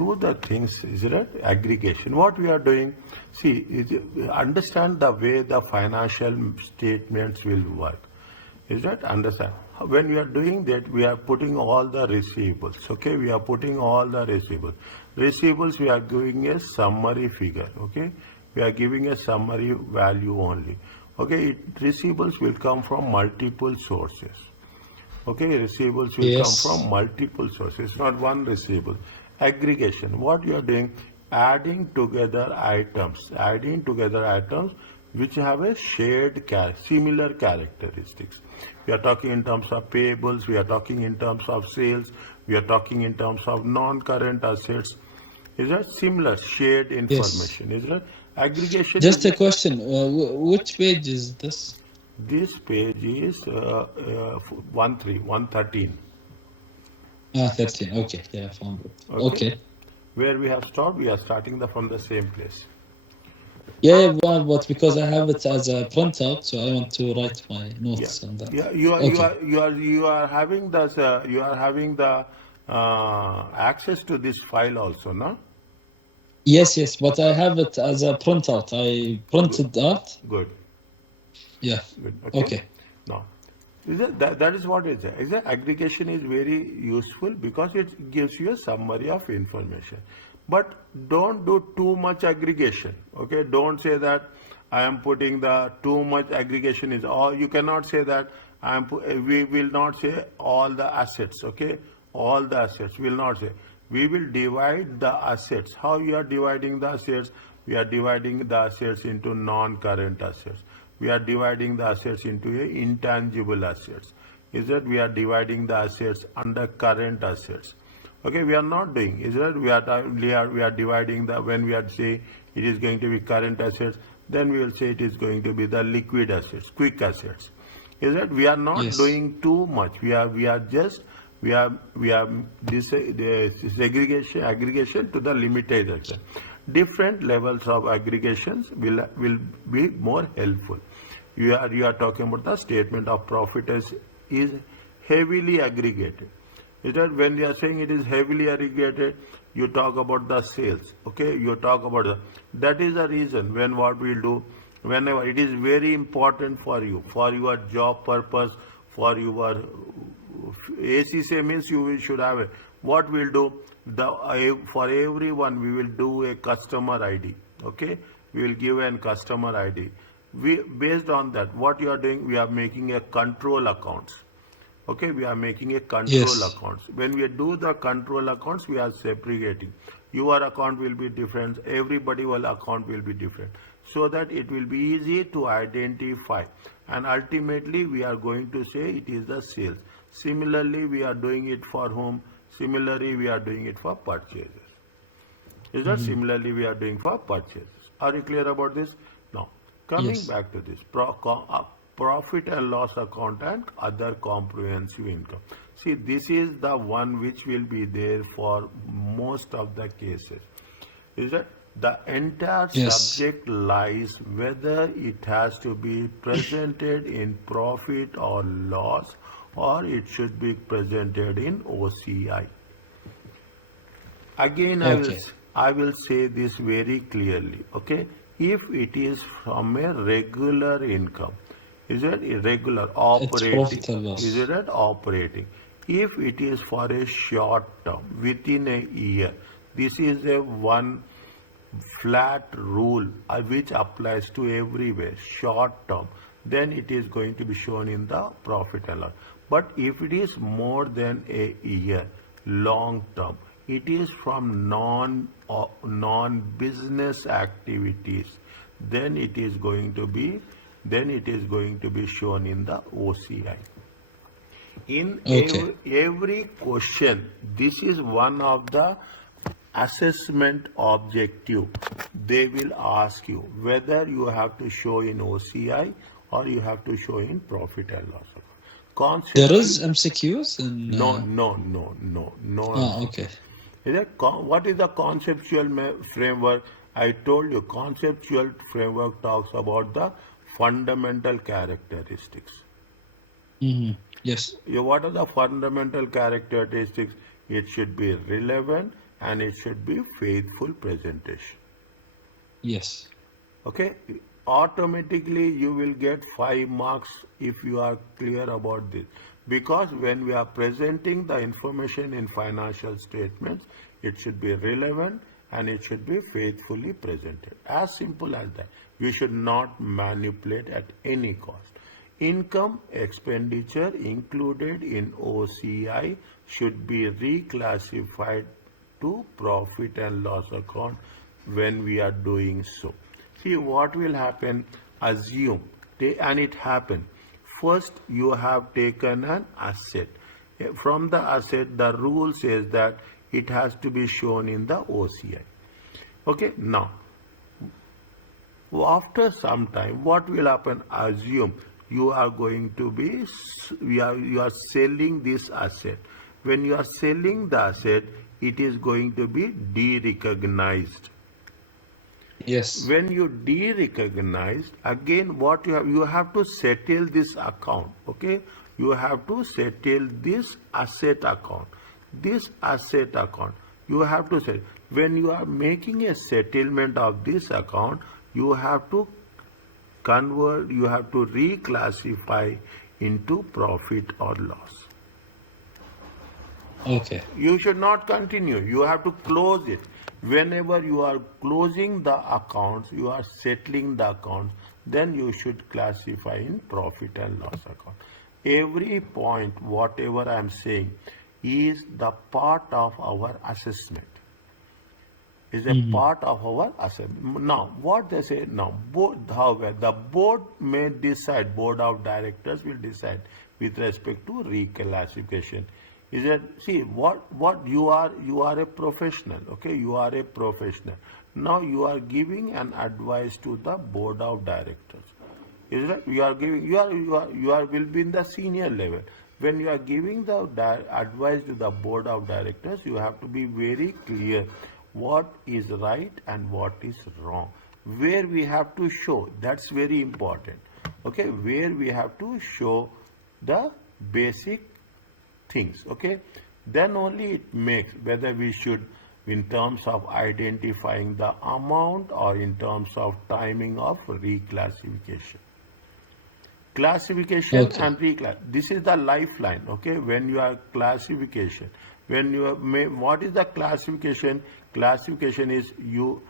do the things, is it aggregation? What we are doing, see, understand the way the financial statements will work. Is that understand? When we are doing that, we are putting all the receivables. Okay, we are putting all the receivables. Receivables, we are giving a summary figure. Okay, we are giving a summary value only. Okay, receivables will come from multiple sources. Okay, receivables will come from multiple sources, not one receivable. Aggregation, what you are doing, adding together items which have a shared similar characteristics. We are talking in terms of payables, we are talking in terms of sales, we are talking in terms of non-current assets. Is that similar shared information? Is that aggregation? Just a question, which page is this? This page is 113. 13. Okay, yeah, I found it. Okay. Where we have stopped, we are starting from the same place. Yeah, but because I have it as a printout, so I want to write my notes on that. Yeah, you are having the access to this file also, no? Yes, but I have it as a printout. I printed that. Good. Yeah. Good. Okay. Now, that is what it is. Is that aggregation is very useful because it gives you a summary of information. But don't do too much aggregation. Okay, don't say that I am putting the too much aggregation is all. You cannot say that we will not say all the assets. Okay, all the assets will not say. We will divide the assets. How you are dividing the assets? We are dividing the assets into non-current assets. We are dividing the assets into intangible assets. Is that we are dividing the assets under current assets. Okay, we are not doing. Is that we are dividing the, when we are saying it is going to be current assets, then we will say it is going to be the liquid assets, quick assets. Is that we are not doing too much. We are this aggregation to the limited extent. Different levels of aggregations will be more helpful. You are talking about the statement of profit is heavily aggregated. Is that when you are saying it is heavily aggregated, you talk about the sales. Okay, you talk about that is the reason when what we will do, whenever it is very important for you, for your job purpose, for your ACCA means you should have it. What we'll do, for everyone we will do a customer ID. Okay, we will give a customer ID. Based on that, what you are doing, we are making a control accounts. Okay, we are making a control accounts. When we do the control accounts, we are segregating. Your account will be different. Everybody will account will be different, so that it will be easy to identify. And ultimately, we are going to say it is the sales. Similarly, we are doing it for whom? Similarly, we are doing it for purchases. Is that similarly we are doing for purchases? Are you clear about this? Now, coming back to this, profit and loss account and other comprehensive income. See, this is the one which will be there for most of the cases. Is that the entire subject lies whether it has to be presented in profit or loss, or it should be presented in OCI. Again, I will say this very clearly. Okay, if it is from a regular income, is it irregular operating? Is it operating? If it is for a short term within a year, this is a one flat rule which applies to everywhere. Short term, then it is going to be shown in the profit and loss. But if it is more than a year, long term, it is from non-business activities, then it is going to be shown in the OCI. In every question, this is one of the assessment objective. They will ask you whether you have to show in OCI or you have to show in profit and loss. There is MCQs? No. Okay. What is the conceptual framework? I told you, conceptual framework talks about the fundamental characteristics. Yes. What are the fundamental characteristics? It should be relevant, and it should be faithful presentation. Yes. Okay, automatically you will get 5 marks if you are clear about this, because when we are presenting the information in financial statements, it should be relevant and it should be faithfully presented. As simple as that. We should not manipulate at any cost. Income expenditure included in OCI should be reclassified to profit and loss account when we are doing so. See what will happen, assume, and it happened. First you have taken an asset. From the asset, the rule says that it has to be shown in the OCI. Okay, now, after some time, what will happen? Assume you are going to be, you are selling this asset. When you are selling the asset, it is going to be de-recognized. Yes. When you de-recognize, again what you have to settle this account. Okay, you have to settle this asset account. This asset account you have to settle. When you are making a settlement of this account, you have to convert, you have to reclassify into profit or loss. Okay. You should not continue. You have to close it. Whenever you are closing the accounts, you are settling the accounts, then you should classify in profit and loss account. Every point, whatever I am saying, is the part of our assessment. Is a part of our assessment. Now, what they say now, however, the board may decide, board of directors will decide with respect to reclassification. Is that, see, what you are a professional, okay, you are a professional. Now you are giving an advice to the board of directors. Is that you are giving, you are will be in the senior level. When you are giving the advice to the board of directors, you have to be very clear what is right and what is wrong. Where we have to show, that's very important. Okay, where we have to show the basic things. Okay, then only it makes whether we should, in terms of identifying the amount or in terms of timing of reclassification. Classification and reclass. This is the lifeline. Okay, when you are classification, when you are, what is the classification? Classification is you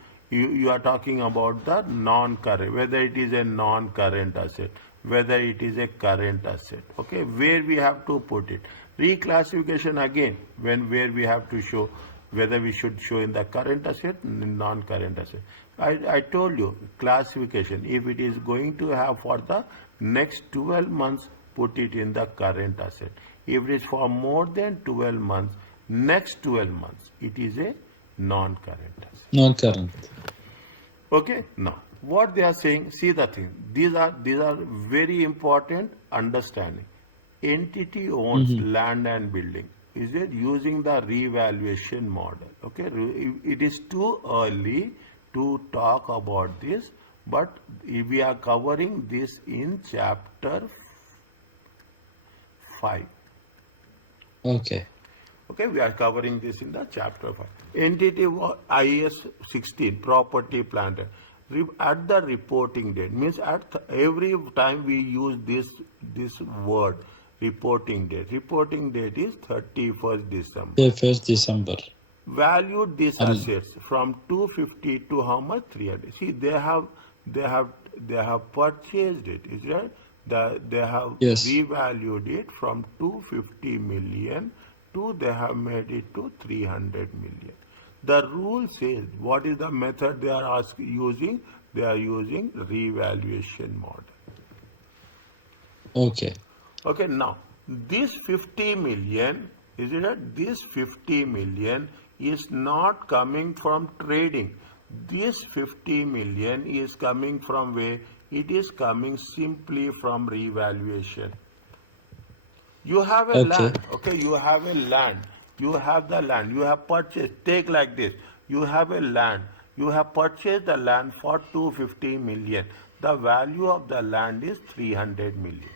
are talking about the non-current, whether it is a non-current asset, whether it is a current asset. Okay, where we have to put it. Reclassification again, where we have to show whether we should show in the current asset, non-current asset. I told you, classification, if it is going to have for the next 12 months, put it in the current asset. If it is for more than 12 months, next 12 months, it is a non-current asset. Non-current. Okay, now what they are saying, see the thing, these are very important understanding. Entity owns land and building. Is it using the revaluation model? Okay, it is too early to talk about this, but we are covering this in chapter 5. Okay. Okay, we are covering this in the chapter 5. Entity IAS 16, property plant. At the reporting date, means at every time we use this word, reporting date. Reporting date is 31st December. 31st December. Valued these assets from 250 to how much? 300. See, they have purchased it. Is right? They have revalued it from 250 million to they have made it to 300 million. The rule says what is the method they are using? They are using revaluation model. Okay. Okay, now this 50 million, is it that this 50 million is not coming from trading. This 50 million is coming from where? It is coming simply from revaluation. You have a land, okay, you have a land. You have the land, you have purchased, take like this, you have a land, you have purchased the land for 250 million. The value of the land is 300 million.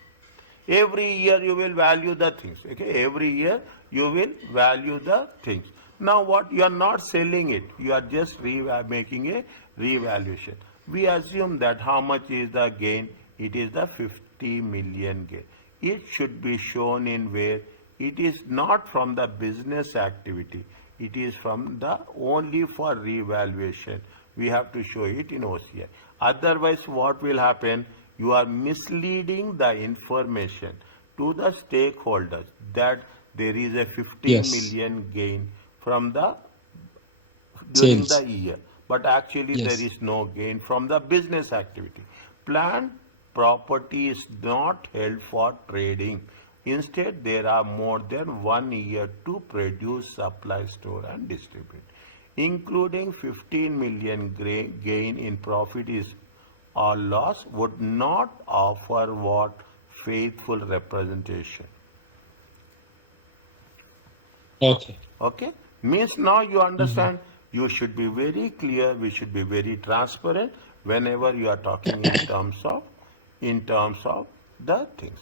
Every year you will value the things, okay, every year you will value the things. Now what, you are not selling it, you are just making a revaluation. We assume that how much is the gain? It is the 50 million gain. It should be shown in where it is not from the business activity, it is from the only for revaluation. We have to show it in OCI. Otherwise what will happen? You are misleading the information to the stakeholders that there is a 15 Yes. million gain from the during the Sales. year, but actually there Yes. is no gain from the business activity. Plant property is not held for trading. Instead, there are more than 1 year to produce, supply, store and distribute. Including 15 million gain in profit is or loss would not offer what faithful representation. Okay. Okay, means now you Mm-hmm. understand, you should be very clear, we should be very transparent whenever you are talking in terms of the things.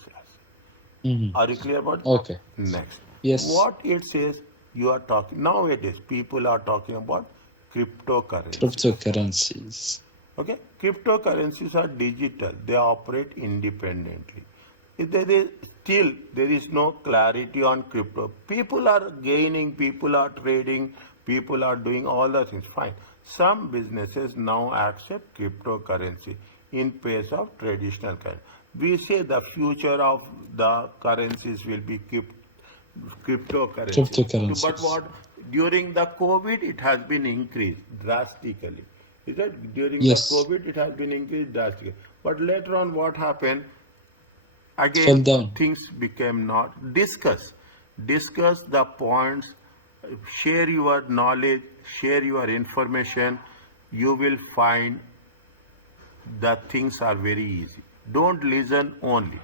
Mm-hmm. Are you clear about it? Okay. Next, Yes. what it says, you are talking nowadays, people are talking about cryptocurrencies. Cryptocurrencies. Okay, cryptocurrencies are digital, they operate independently. If there is no clarity on crypto. People are gaining, people are trading, people are doing all the things. Fine. Some businesses now accept cryptocurrency in place of traditional currency. We say the future of the currencies will be cryptocurrency. But Cryptocurrencies. what, during the COVID it has been increased drastically. Is that during the Yes. COVID it has been increased drastically. But later on what happened? It fell Again down. things became not discuss the points, share your knowledge, share your information. You will find that things are very easy. Don't listen only.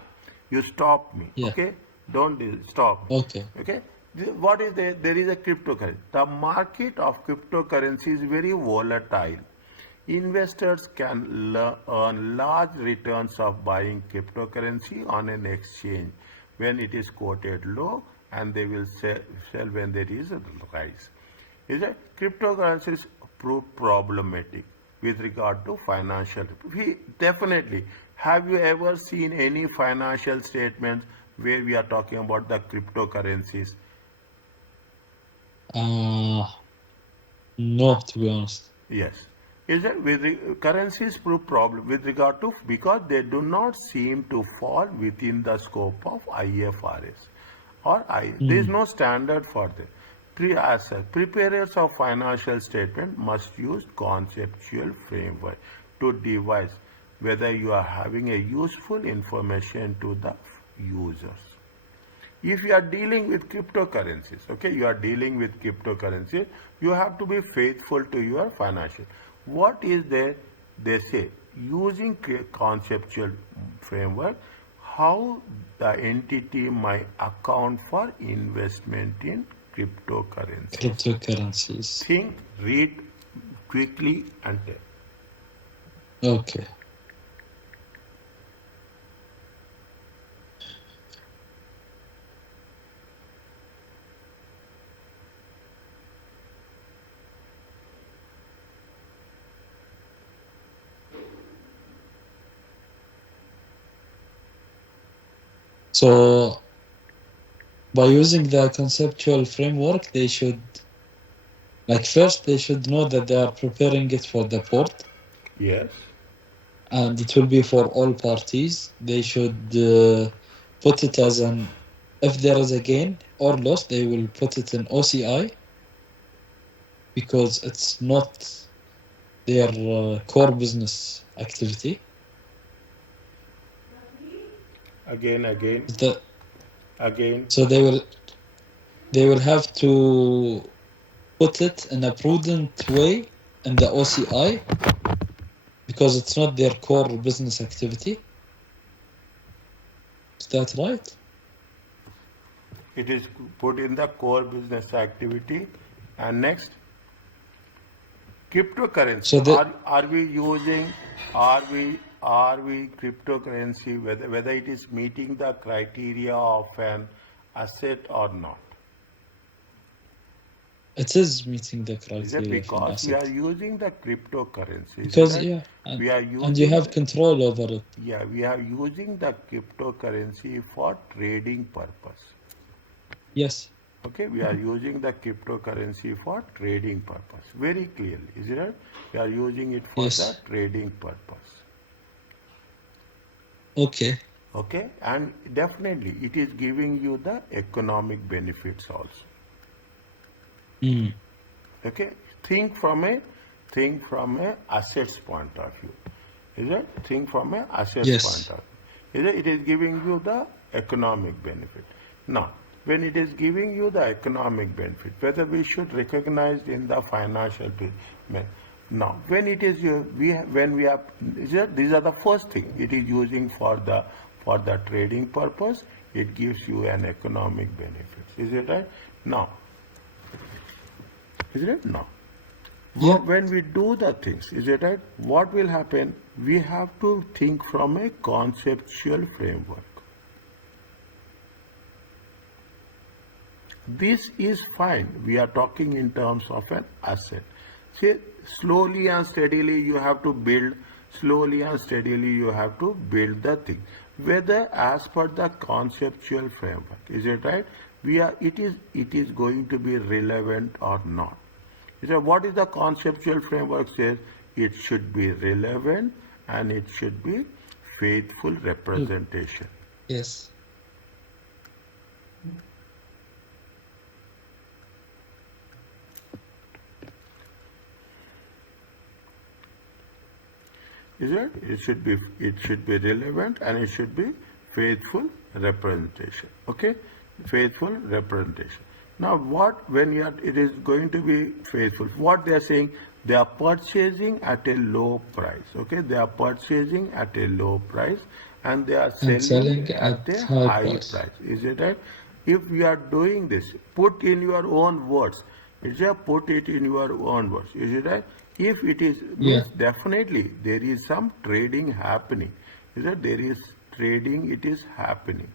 You stop me, Yeah. okay? Don't stop me, Okay. okay? What is there? There is a cryptocurrency. The market of cryptocurrency is very volatile. Investors can earn large returns of buying cryptocurrency on an exchange when it is quoted low, and they will sell when there is a rise. Is that cryptocurrencies prove problematic with regard to financial? We definitely. Have you ever seen any financial statements where we are talking about the cryptocurrencies? Uh, no, to be honest. Yes. Is that currencies prove problem with regard to, because they do not seem to fall within the scope of IFRS or there is Mm. no standard for them. As such, preparers of financial statement must use conceptual framework to devise whether you are having a useful information to the users. If you are dealing with cryptocurrencies, okay, you are dealing with cryptocurrencies, you have to be faithful to your financial. What is there? They say using conceptual framework, how the entity might account for investment in cryptocurrencies. Cryptocurrencies. Think, read quickly and tell. Okay. So by using the conceptual framework, they should, like, first they should know that they are preparing it for the port, Yes. and it will be for all parties. They should put it as an, if there is a gain or loss, they will put it in OCI because it's not their core business activity. Again. The, Again. so they will have to put it in a prudent way in the OCI because it's not their core business activity. Is that right? It is put in the core business activity. And next, cryptocurrency. So Are we using, are we cryptocurrency, whether it is meeting the criteria of an asset or not? It is meeting the Is it criteria of an because we are asset. using the cryptocurrency? Is it Because, right? yeah, We are and you using have control over it. yeah, we are using the cryptocurrency for trading purpose. Yes, Okay, we are using the cryptocurrency for trading purpose. Very clearly, is it right? We are using it for the yes. trading purpose. Okay. Okay, and definitely it is giving you the economic benefits also. Mm. Okay, think from a assets point of view. Is it? Think from a assets point Yes. of view. Is it? It is giving you the economic benefit. Now, when it is giving you the economic benefit, whether we should recognize in the financial payment. Now, when it is when we are these are the first thing it is using for the trading purpose. It gives you an economic benefit. Is it right? Now, is it now? Yeah. When we do the things, is it right? What will happen? We have to think from a conceptual framework. This is fine. We are talking in terms of an asset. See, slowly and steadily you have to build, slowly and steadily you have to build the thing. Whether as per the conceptual framework, is it right? It is going to be relevant or not. So what is the conceptual framework says? It should be relevant and it should be faithful representation. Yes. Is it? It should be relevant and it should be faithful representation. Okay? Faithful representation. Now what when you are it is going to be faithful, what they are saying, they are purchasing at a low price. Okay, they are purchasing at a low price and they are And selling selling at at a high high price. price. Is it right? If we are doing this, put in your own words. Just put it in your own words. Is it right? If it is Yeah. means definitely there is some trading happening. Is that there is trading? It is happening.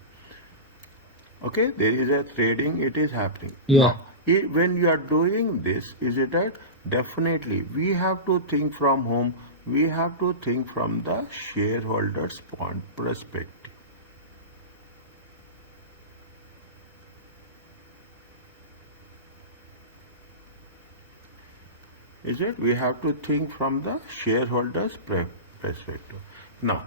Okay, there is a trading, it is happening. Yeah. Now, when you are doing this, is it right? Definitely, we have to think from whom? We have to think from the shareholders' point perspective. Is it? We have to think from the shareholders' perspective. Now,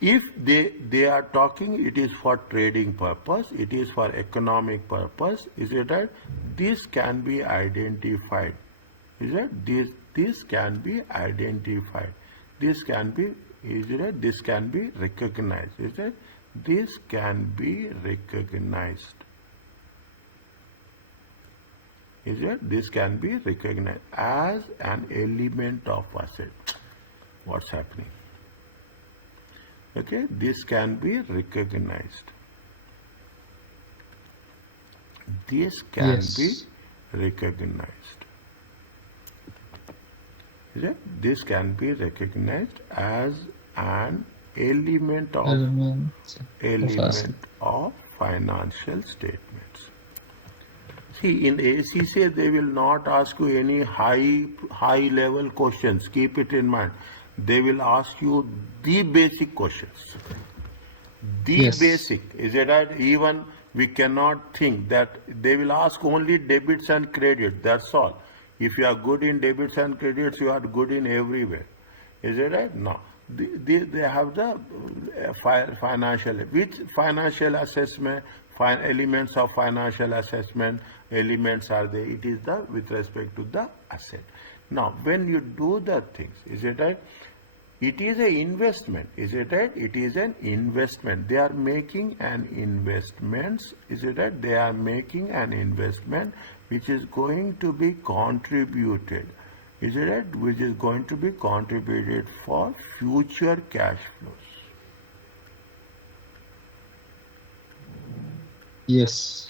if they are talking, it is for trading purpose, it is for economic purpose, is it right? This can be identified. Is it? This can be identified. This can be, is it right? This can be recognized. Is it? This can be recognized. Is it? This can be recognized as an element of asset. What's happening? Okay, this can be recognized. This can be Yes. recognized. Is it? This can be recognized as an element of Asset. financial statements. See, in ACCA, they will not ask you any high level questions. Keep it in mind. They will ask you the basic questions. The Yes. basic. Is it right? Even we cannot think that they will ask only debits and credits. That's all. If you are good in debits and credits, you are good in everywhere. Is it right? No. They have the financial, which financial assessment, elements of financial assessment, elements are there. It is the with respect to the asset. Now, when you do the things, is it right? It is an investment, is it right? It is an investment. They are making an investment, is it right? They are making an investment which is going to be contributed, is it right? Which is going to be contributed for future cash flows. Yes.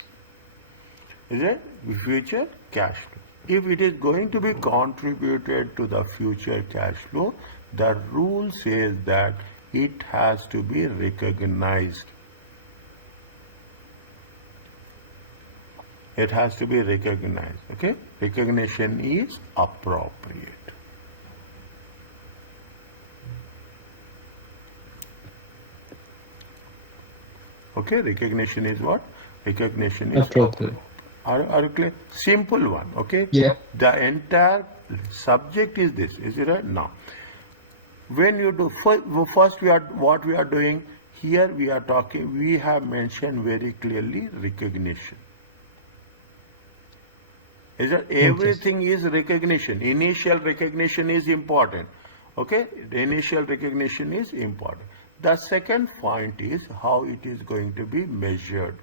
Is it? Future cash flow. If it is going to be contributed to the future cash flow, the rule says that it has to be recognized. It has to be recognized. Okay, recognition is appropriate. Okay, recognition is what? Recognition is Appropriate. Are you clear? Simple one. Okay. Yeah. The entire subject is this. Is it right? Now, when you do first, what we are doing here. We are talking. We have mentioned very clearly recognition. Is that everything is recognition? Initial recognition is important. Okay, the initial recognition is important. The second point is how it is going to be measured.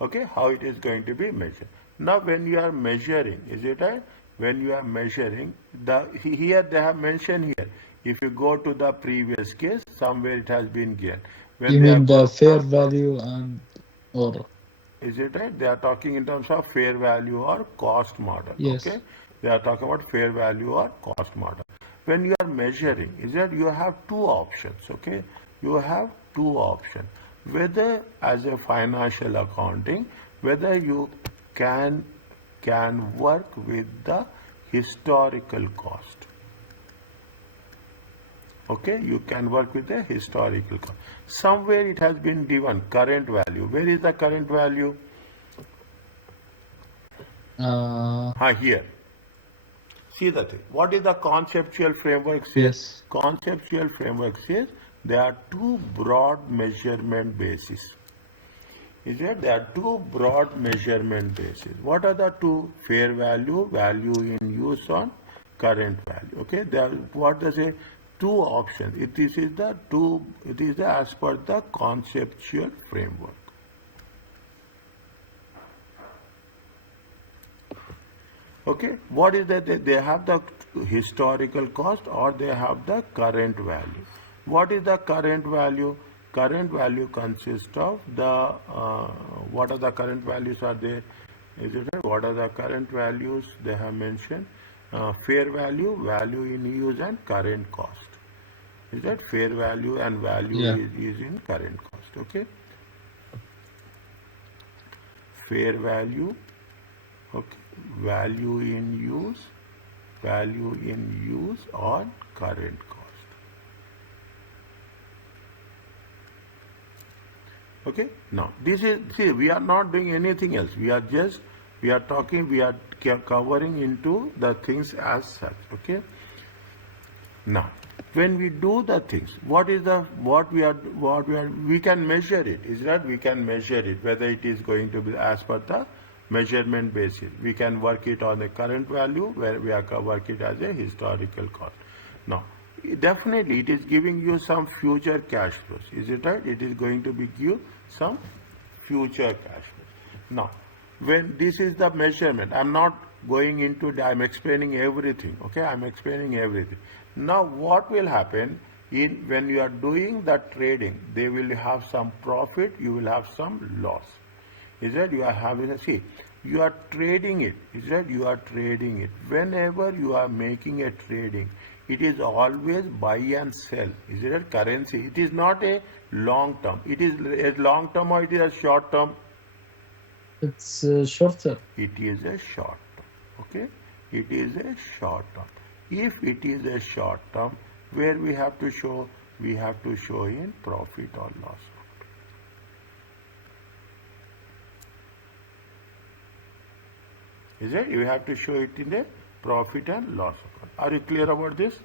Okay, how it is going to be measured. Now, when you are measuring, is it right? When you are measuring, here they have mentioned here. If you go to the previous case, somewhere it has been given. When You they mean are the fair value and or is it right? They are talking in terms of fair value or cost model. yes. Okay, they are talking about fair value or cost model. When you are measuring, is that you have two options. Okay, you have two options. Whether as a financial accounting, whether you can work with the historical cost. Okay, you can work with the historical cost. Somewhere it has been given current value. Where is the current value? Here. See the thing. What is the conceptual framework says? Yes. Conceptual framework says there are two broad measurement bases. Is it? There are two broad measurement bases. What are the two? Fair value, value in use on current value. Okay, there. What does say? Two options. It is as per the conceptual framework. Okay, what is that? They have the historical cost or they have the current value. What is the current value? Current value consists of the what are the current values are there? Is it right? What are the current values they have mentioned? Fair value, value in use, and current cost. Is that fair value and value is in current cost? Okay. Fair value, okay, value in use on current cost. Okay. Now this is, see, we are not doing anything else. We are covering into the things as such. Okay. Now, when we do the things, we can measure it. Is that we can measure it whether it is going to be as per the measurement basis. We can work it on a current value where we are work it as a historical cost. Now, definitely it is giving you some future cash flows. Is it right? It is going to be give some future cash flows. Now, when this is the measurement, I'm not going into, I'm explaining everything. Okay, I'm explaining everything. Now, what will happen when you are doing the trading? They will have some profit, you will have some loss. Is that you are having a, see, you are trading it. Is that you are trading it. Whenever you are making a trading, it is always buy and sell. Is it a currency? It is not a long term. It is a long term or it is a short term? It's shorter. It is a short term. Okay, it is a short term. If it is a short term, where we have to show? We have to show in profit or loss. Is it? You have to show it in the profit and loss account. Are you clear about this?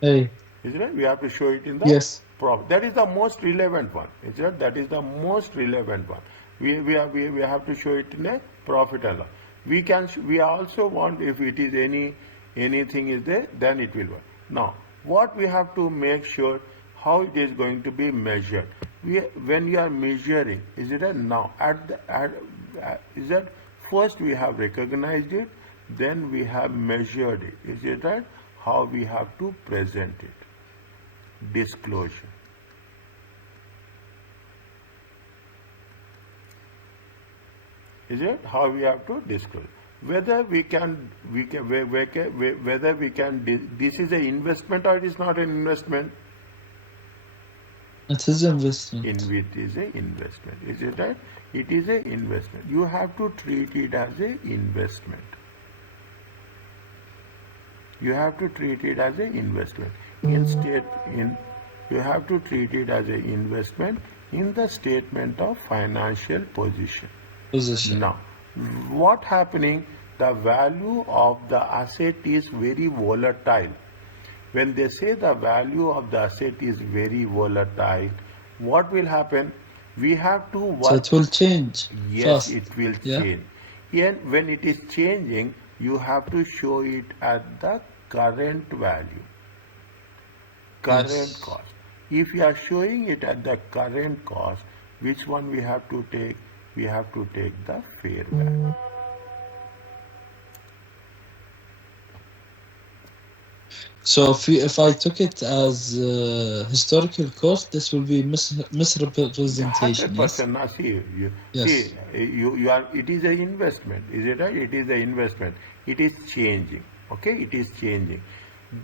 Hey. Is it? We have to show it in the yes. Profit. That is the most relevant one. Is it? That is the most relevant one. We have to show it in a profit and loss. We also want, if it is anything is there, then it will work. Now, what we have to make sure how it is going to be measured. When you are measuring, is it a now is that first we have recognized it, then we have measured it. Is it right? How we have to present it. Disclosure. Is it how we have to disclose? Whether we can this is an investment or it is not an investment? It is investment. It is a investment. Is it right? It is a investment. You have to treat it as a investment. You have to treat it as an investment. You have to treat it as an investment in the statement of financial position. Position. Now, what happening? The value of the asset is very volatile. When they say the value of the asset is very volatile, what will happen? We have to So work. it will change Yes, fast. it will Yeah. change. And when it is changing, you have to show it at the current value, current Yes. cost. If you are showing it at the current cost, which one we have to take? We have to take the fair value. So if I took it as historical cost, this will be misrepresentation. Yes. 100%. Now see, Yes. you are. It is an investment. Is it right? It is an investment. It is changing. Okay, it is changing.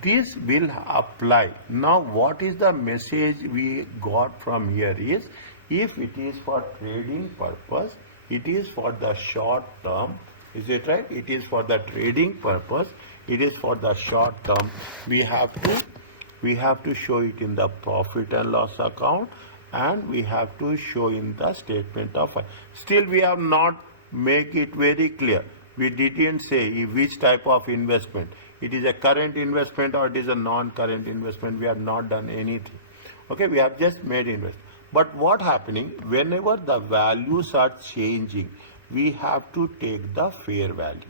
This will apply. Now, what is the message we got from here is, if it is for trading purpose, it is for the short term. Is it right? It is for the trading purpose. It is for the short term. We have to show it in the profit and loss account, and we have to show in the statement of. Still, we have not make it very clear. We didn't say which type of investment. It is a current investment or it is a non-current investment. We have not done anything. Okay, we have just made investment. But what happening, whenever the values are changing, we have to take the fair value.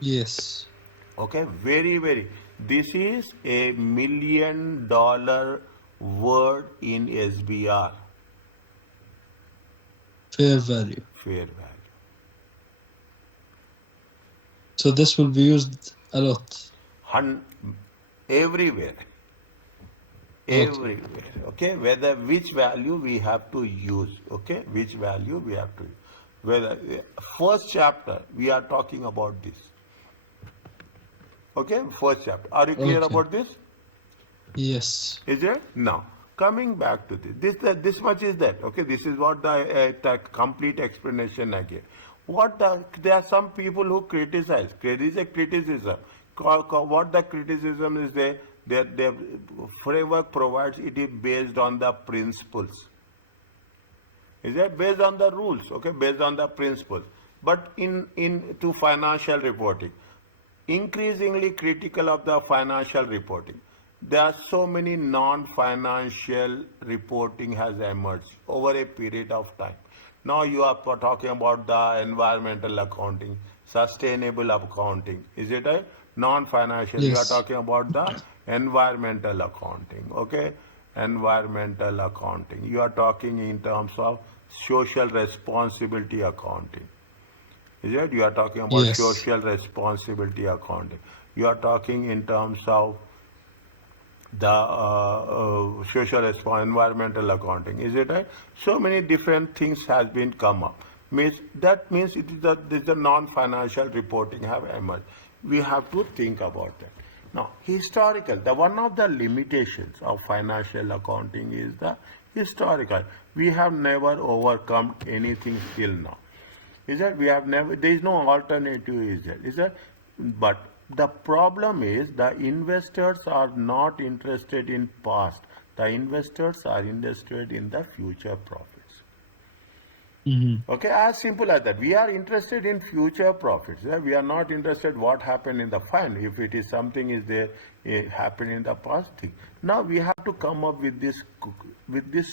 Yes. Okay, very. This is $1 million word in SBR. Fair value. Fair value. So this will be used a lot. Everywhere. Okay. Everywhere. Okay, which value we have to use. Okay, which value we have to use. Whether first chapter we are talking about this. Okay, first chapter. Are you clear Okay. about this? Yes. Is it? Now, coming back to this much is that. Okay, this is what the complete explanation I gave. There are some people who criticize. There is a criticism. What the criticism is there? Their framework provides it is based on the principles. Is that based on the rules? Okay, based on the principles. But to financial reporting, increasingly critical of the financial reporting. There are so many non-financial reporting has emerged over a period of time. Now you are talking about the environmental accounting, sustainable accounting. Is it a non-financial? You are Yes. talking about the environmental accounting. Okay, environmental accounting. You are talking in terms of social responsibility accounting. Is it? You are talking about Yes. social responsibility accounting. You are talking in terms of the environmental accounting. Is it right? So many different things has been come up. That means it is the non-financial reporting have emerged. We have to think about that. Now, historical. One of the limitations of financial accounting is the historical. We have never overcome anything till now. Is that we have never, there is no alternative, is that, but the problem is the investors are not interested in past. The investors are interested in the future profits. Mm-hmm. Okay, as simple as that. We are interested in future profits. We are not interested what happened in the fund. If it is something is there happened in the past thing. Now we have to come up with this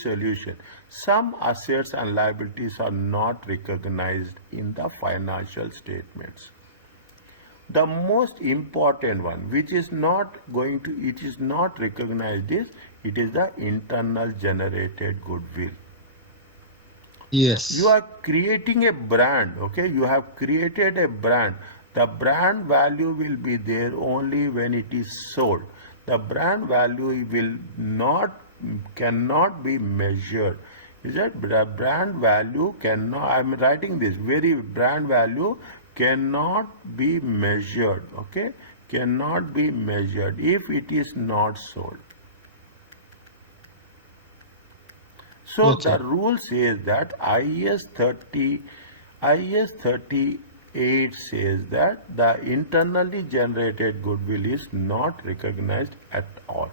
solution. Some assets and liabilities are not recognized in the financial statements. The most important one, which is not recognized, is the internal generated goodwill. Yes. You are creating a brand, okay? You have created a brand. The brand value will be there only when it is sold. The brand value cannot be measured. Is that the brand value cannot? I'm writing this. Brand value cannot be measured. Okay, cannot be measured if it is not sold. So Okay. the rule says that IS 38 says that the internally generated goodwill is not recognized at all.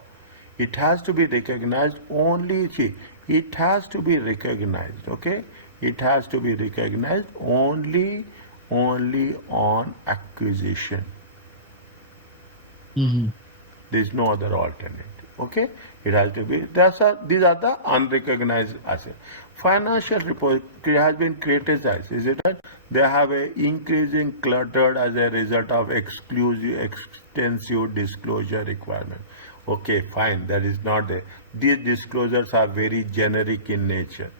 It has to be recognized only, see, it has to be recognized, okay? It has to be recognized only on acquisition. Mm-hmm. There is no other alternative. Okay, it has to be. These are the unrecognized assets. Financial report has been criticized. Is it that they have a increasing cluttered as a result of extensive disclosure requirement? Okay, fine. That is not there. These disclosures are very generic in nature.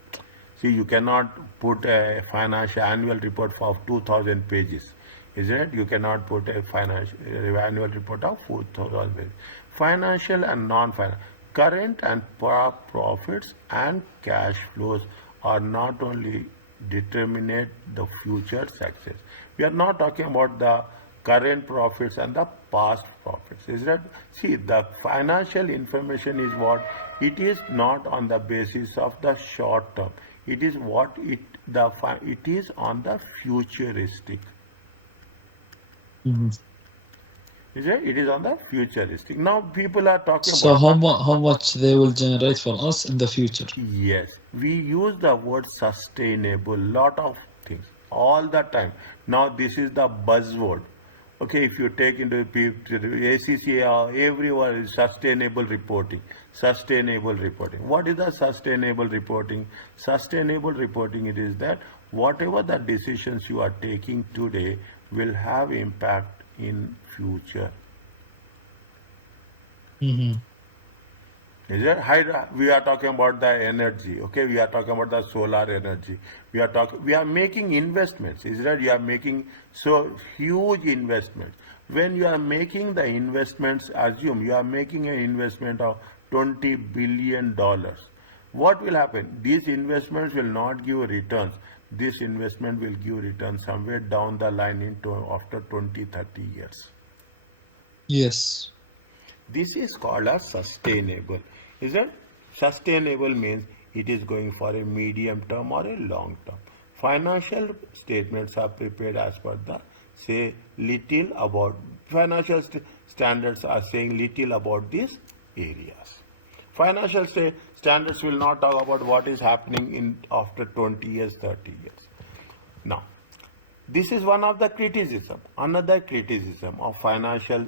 See, you cannot put a financial annual report of 2,000 pages, isn't it? You cannot put a financial annual report of 4,000 pages. Financial and non-financial, current and profits and cash flows are not only determinate the future success. We are not talking about the current profits and the past profits. Is that, see, the financial information is what it is, not on the basis of the short term. It is what it is on the futuristic. Mm-hmm. Is it? It is on the futuristic. Now people are talking So about the, how much they will generate for us in the future? yes, we use the word sustainable, lot of things, all the time. Now this is the buzzword. Okay, if you take into ACCA, everyone is sustainable reporting. Sustainable reporting. What is the sustainable reporting? Sustainable reporting, it is that whatever the decisions you are taking today will have impact in future. Mm-hmm. Is it? We are talking about the energy. Okay, we are talking about the solar energy. We are making investments. Is that you are making so huge investments. When you are making the investments, assume you are making an investment of $20 billion. What will happen? These investments will not give returns. This investment will give returns somewhere down the line after 20, 30 years. Yes. This is called as sustainable. Is it? Sustainable means it is going for a medium term or a long term. Financial statements are prepared as per the say little about financial standards are saying little about these areas. Financial standards will not talk about what is happening in after 20 years, 30 years. Now, this is one of the criticism. Another criticism of financial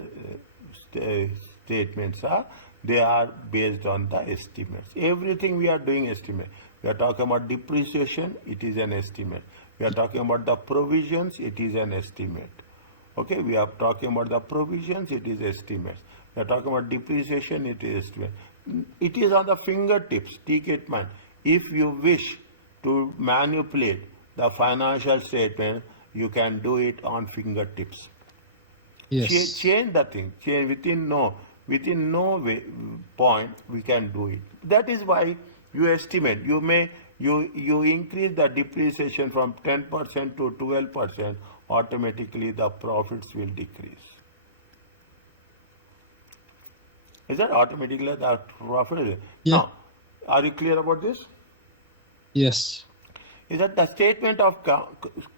statements are they are based on the estimates. Everything we are doing estimate. We are talking about depreciation, it is an estimate. We are talking about the provisions, it is an estimate. Okay, we are talking about the provisions, it is estimates. We are talking about depreciation, it is estimate. It is on the fingertips. Take it, man. If you wish to manipulate the financial statement, you can do it on fingertips. Yes. Change the thing. Change within no way, point we can do it. That is why you estimate. You increase the depreciation from 10% to 12%. Automatically the profits will decrease. Is that automatically the profit? Yeah. Now, are you clear about this? Yes. Is that the statement of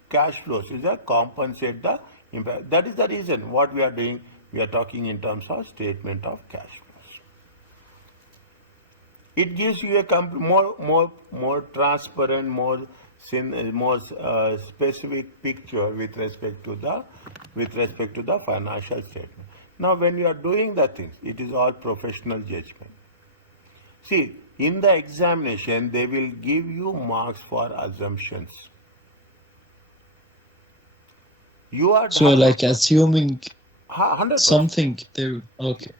cash flows is that compensate the impact. That is the reason what we are doing. We are talking in terms of statement of cash flows. It gives you a more transparent, more specific picture with respect to the financial statement. Now, when you are doing the things, it is all professional judgment. See, in the examination, they will give you marks for assumptions. You are So like assuming 100%. something they okay.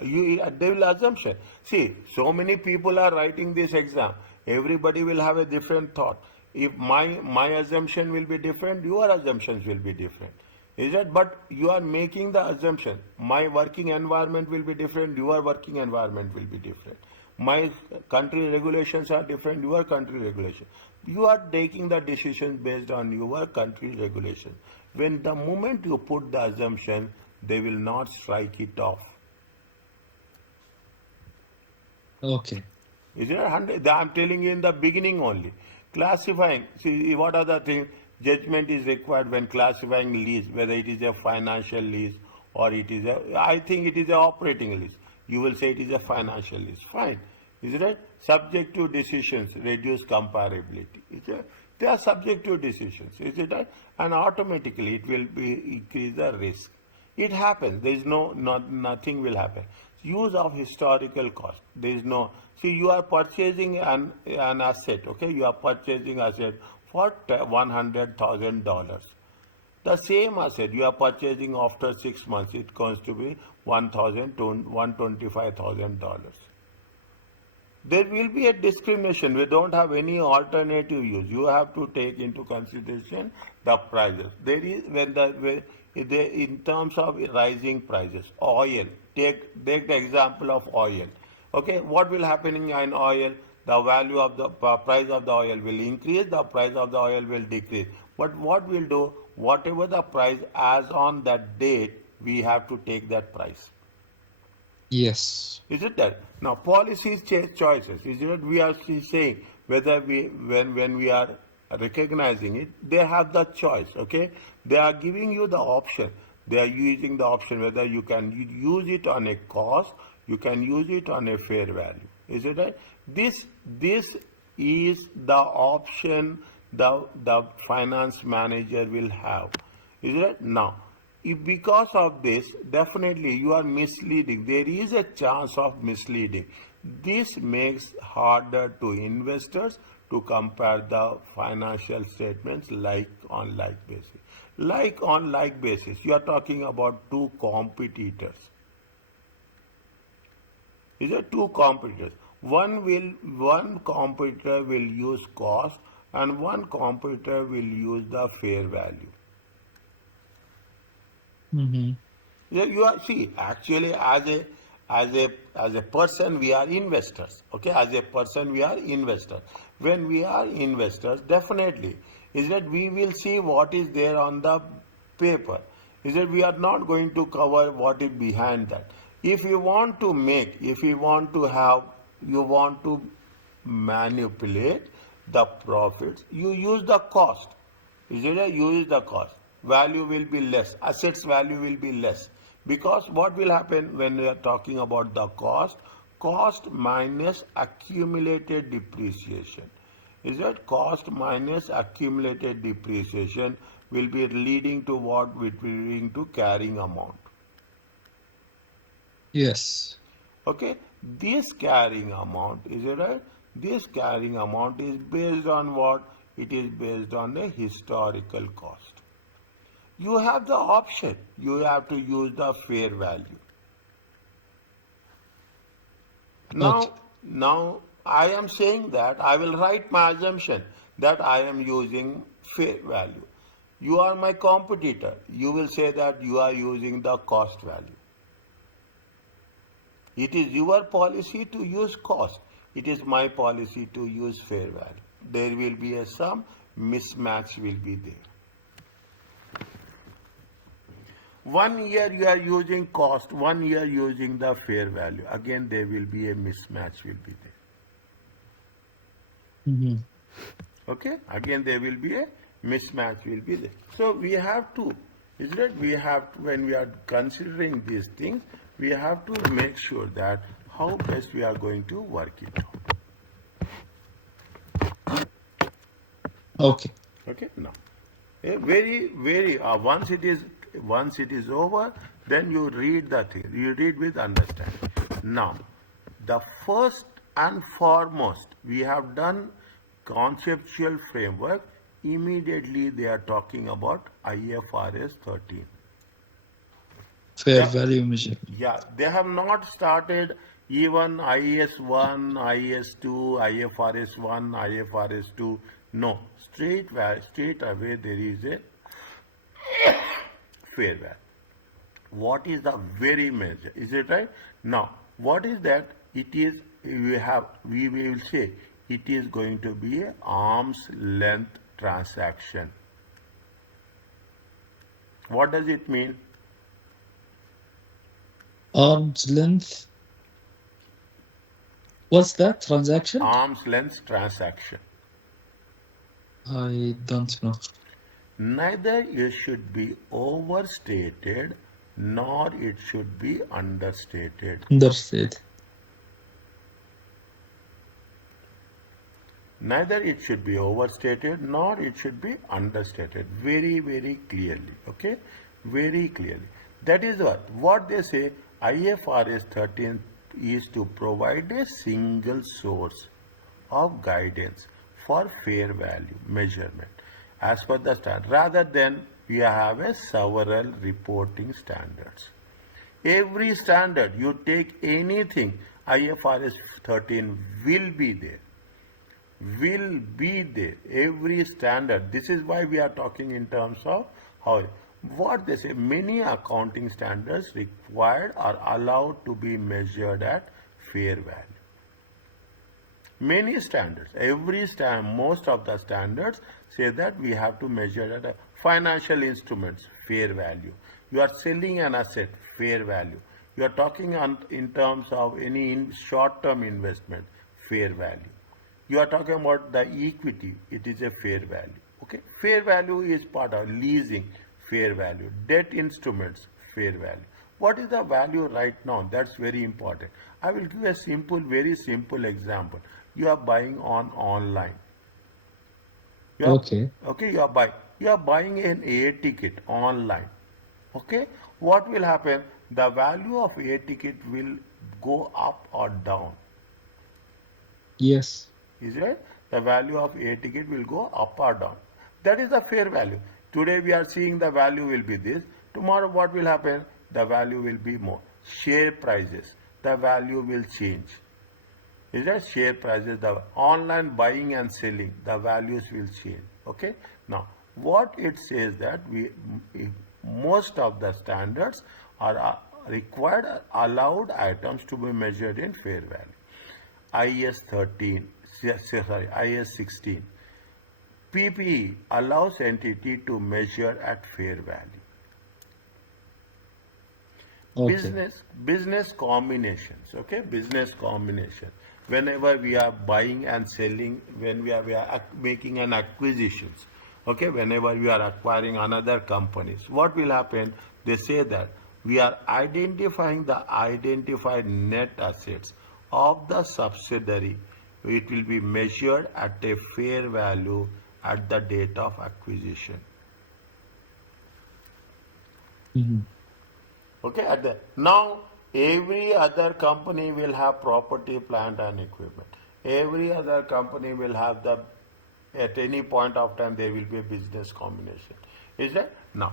They will assumption. See, so many people are writing this exam. Everybody will have a different thought. If my assumption will be different, your assumptions will be different. Is that? But you are making the assumption. My working environment will be different. Your working environment will be different. My country regulations are different. Your country regulations. You are taking the decisions based on your country regulations. When the moment you put the assumption, they will not strike it off. Okay. Is it 100? I'm telling you in the beginning only. Classifying, see what are the things? Judgment is required when classifying lease, whether it is a financial lease or it is a, I think it is a operating lease. You will say it is a financial lease. Fine. Is it right? Subjective decisions reduce comparability. Is it? They are subjective decisions. Is it right? And automatically it will be increase the risk. It happens. There is nothing will happen. Use of historical cost. There is no. See, you are purchasing an asset. Okay, you are purchasing asset for $100,000. The same asset you are purchasing after 6 months, it comes to be $125,000. There will be a discrimination. We don't have any alternative use. You have to take into consideration the prices. There is in terms of rising prices, oil. Take the example of oil. Okay, what will happen in oil? The value of the price of the oil will increase. The price of the oil will decrease. But what we'll do? Whatever the price as on that date, we have to take that price. Yes. Is it that? Now, policies change choices. Is it we are saying whether when we are recognizing it, they have the choice. Okay, they are giving you the option. They are using the option whether you can use it on a cost, you can use it on a fair value. Is it right? This is the option the finance manager will have. Is it right? Now, if because of this, definitely you are misleading. There is a chance of misleading. This makes harder to investors to compare the financial statements like on like basis. Like on like basis, you are talking about two competitors. Is it two competitors? One competitor will use cost and one competitor will use the fair value. Mm-hmm. You are see actually as a person we are investors. Okay, as a person we are investors. When we are investors, definitely is that we will see what is there on the paper. Is that we are not going to cover what is behind that. If you want to make, if you want to have, you want to manipulate the profits, you use the cost. Is it a use the cost? Value will be less. Assets value will be less. Because what will happen when we are talking about the cost? Cost minus accumulated depreciation. Is that cost minus accumulated depreciation will be leading to what? Will be leading to carrying amount. Yes. Okay, this carrying amount, is it right? This carrying amount is based on what? It is based on the historical cost. You have the option. You have to use the fair value. Okay. Now I am saying that I will write my assumption that I am using fair value. You are my competitor. You will say that you are using the cost value. It is your policy to use cost. It is my policy to use fair value. There will be some mismatch will be there. 1 year you are using cost, 1 year using the fair value. Again, there will be a mismatch will be there. Mm-hmm. Okay? Again, there will be a mismatch will be there. So we have to, is it? We have to, when we are considering these things, we have to make sure that how best we are going to work it out. Okay. Okay? Now, very once it is over, then you read the thing. You read with understanding. Now, the first and foremost, we have done conceptual framework. Immediately they are talking about IFRS 13. Fair value measure. Yeah, they have not started even IAS 1, IAS 2, IFRS 1, IFRS 2. No, straight away there is a fair value. What is the very measure? Is it right? Now, what is that? It is, we will say, it is going to be an arm's length transaction. What does it mean? Arm's length. What's that transaction? Arm's length transaction. I don't know. Neither it should be overstated nor it should be understated. Understood. Neither it should be overstated nor it should be understated. Very, very clearly. Okay? Very clearly. That is what they say. IFRS 13 is to provide a single source of guidance for fair value measurement as per the standard, rather than we have a several reporting standards. Every standard, you take anything, IFRS 13 will be there. Will be there. Every standard. This is why we are talking in terms of how. What they say, many accounting standards required or allowed to be measured at fair value. Many standards, most of the standards say that we have to measure at a financial instruments, fair value. You are selling an asset, fair value. You are talking in terms of any short-term investment, fair value. You are talking about the equity, it is a fair value. Okay, fair value is part of leasing, fair value. Debt instruments, fair value. What is the value right now? That's very important. I will give a very simple example. You are buying online. Okay. Okay, you are buying an air ticket online. Okay, what will happen? The value of air ticket will go up or down. Yes. Is it? The value of air ticket will go up or down. That is the fair value. Today we are seeing the value will be this. Tomorrow what will happen? The value will be more. Share prices, the value will change. Is that share prices, the online buying and selling, the values will change. Okay. Now, what it says that most of the standards are required allowed items to be measured in fair value. IS 16. PPE allows entity to measure at fair value. Okay. Business combinations. Okay, business combination. Whenever we are buying and selling, when we are making an acquisitions. Okay, whenever we are acquiring another companies, what will happen? They say that we are identifying the identified net assets of the subsidiary. It will be measured at a fair value at the date of acquisition. Mhm. Okay, now every other company will have property, plant and equipment. Every other company will have at any point of time there will be a business combination. Is that? Now,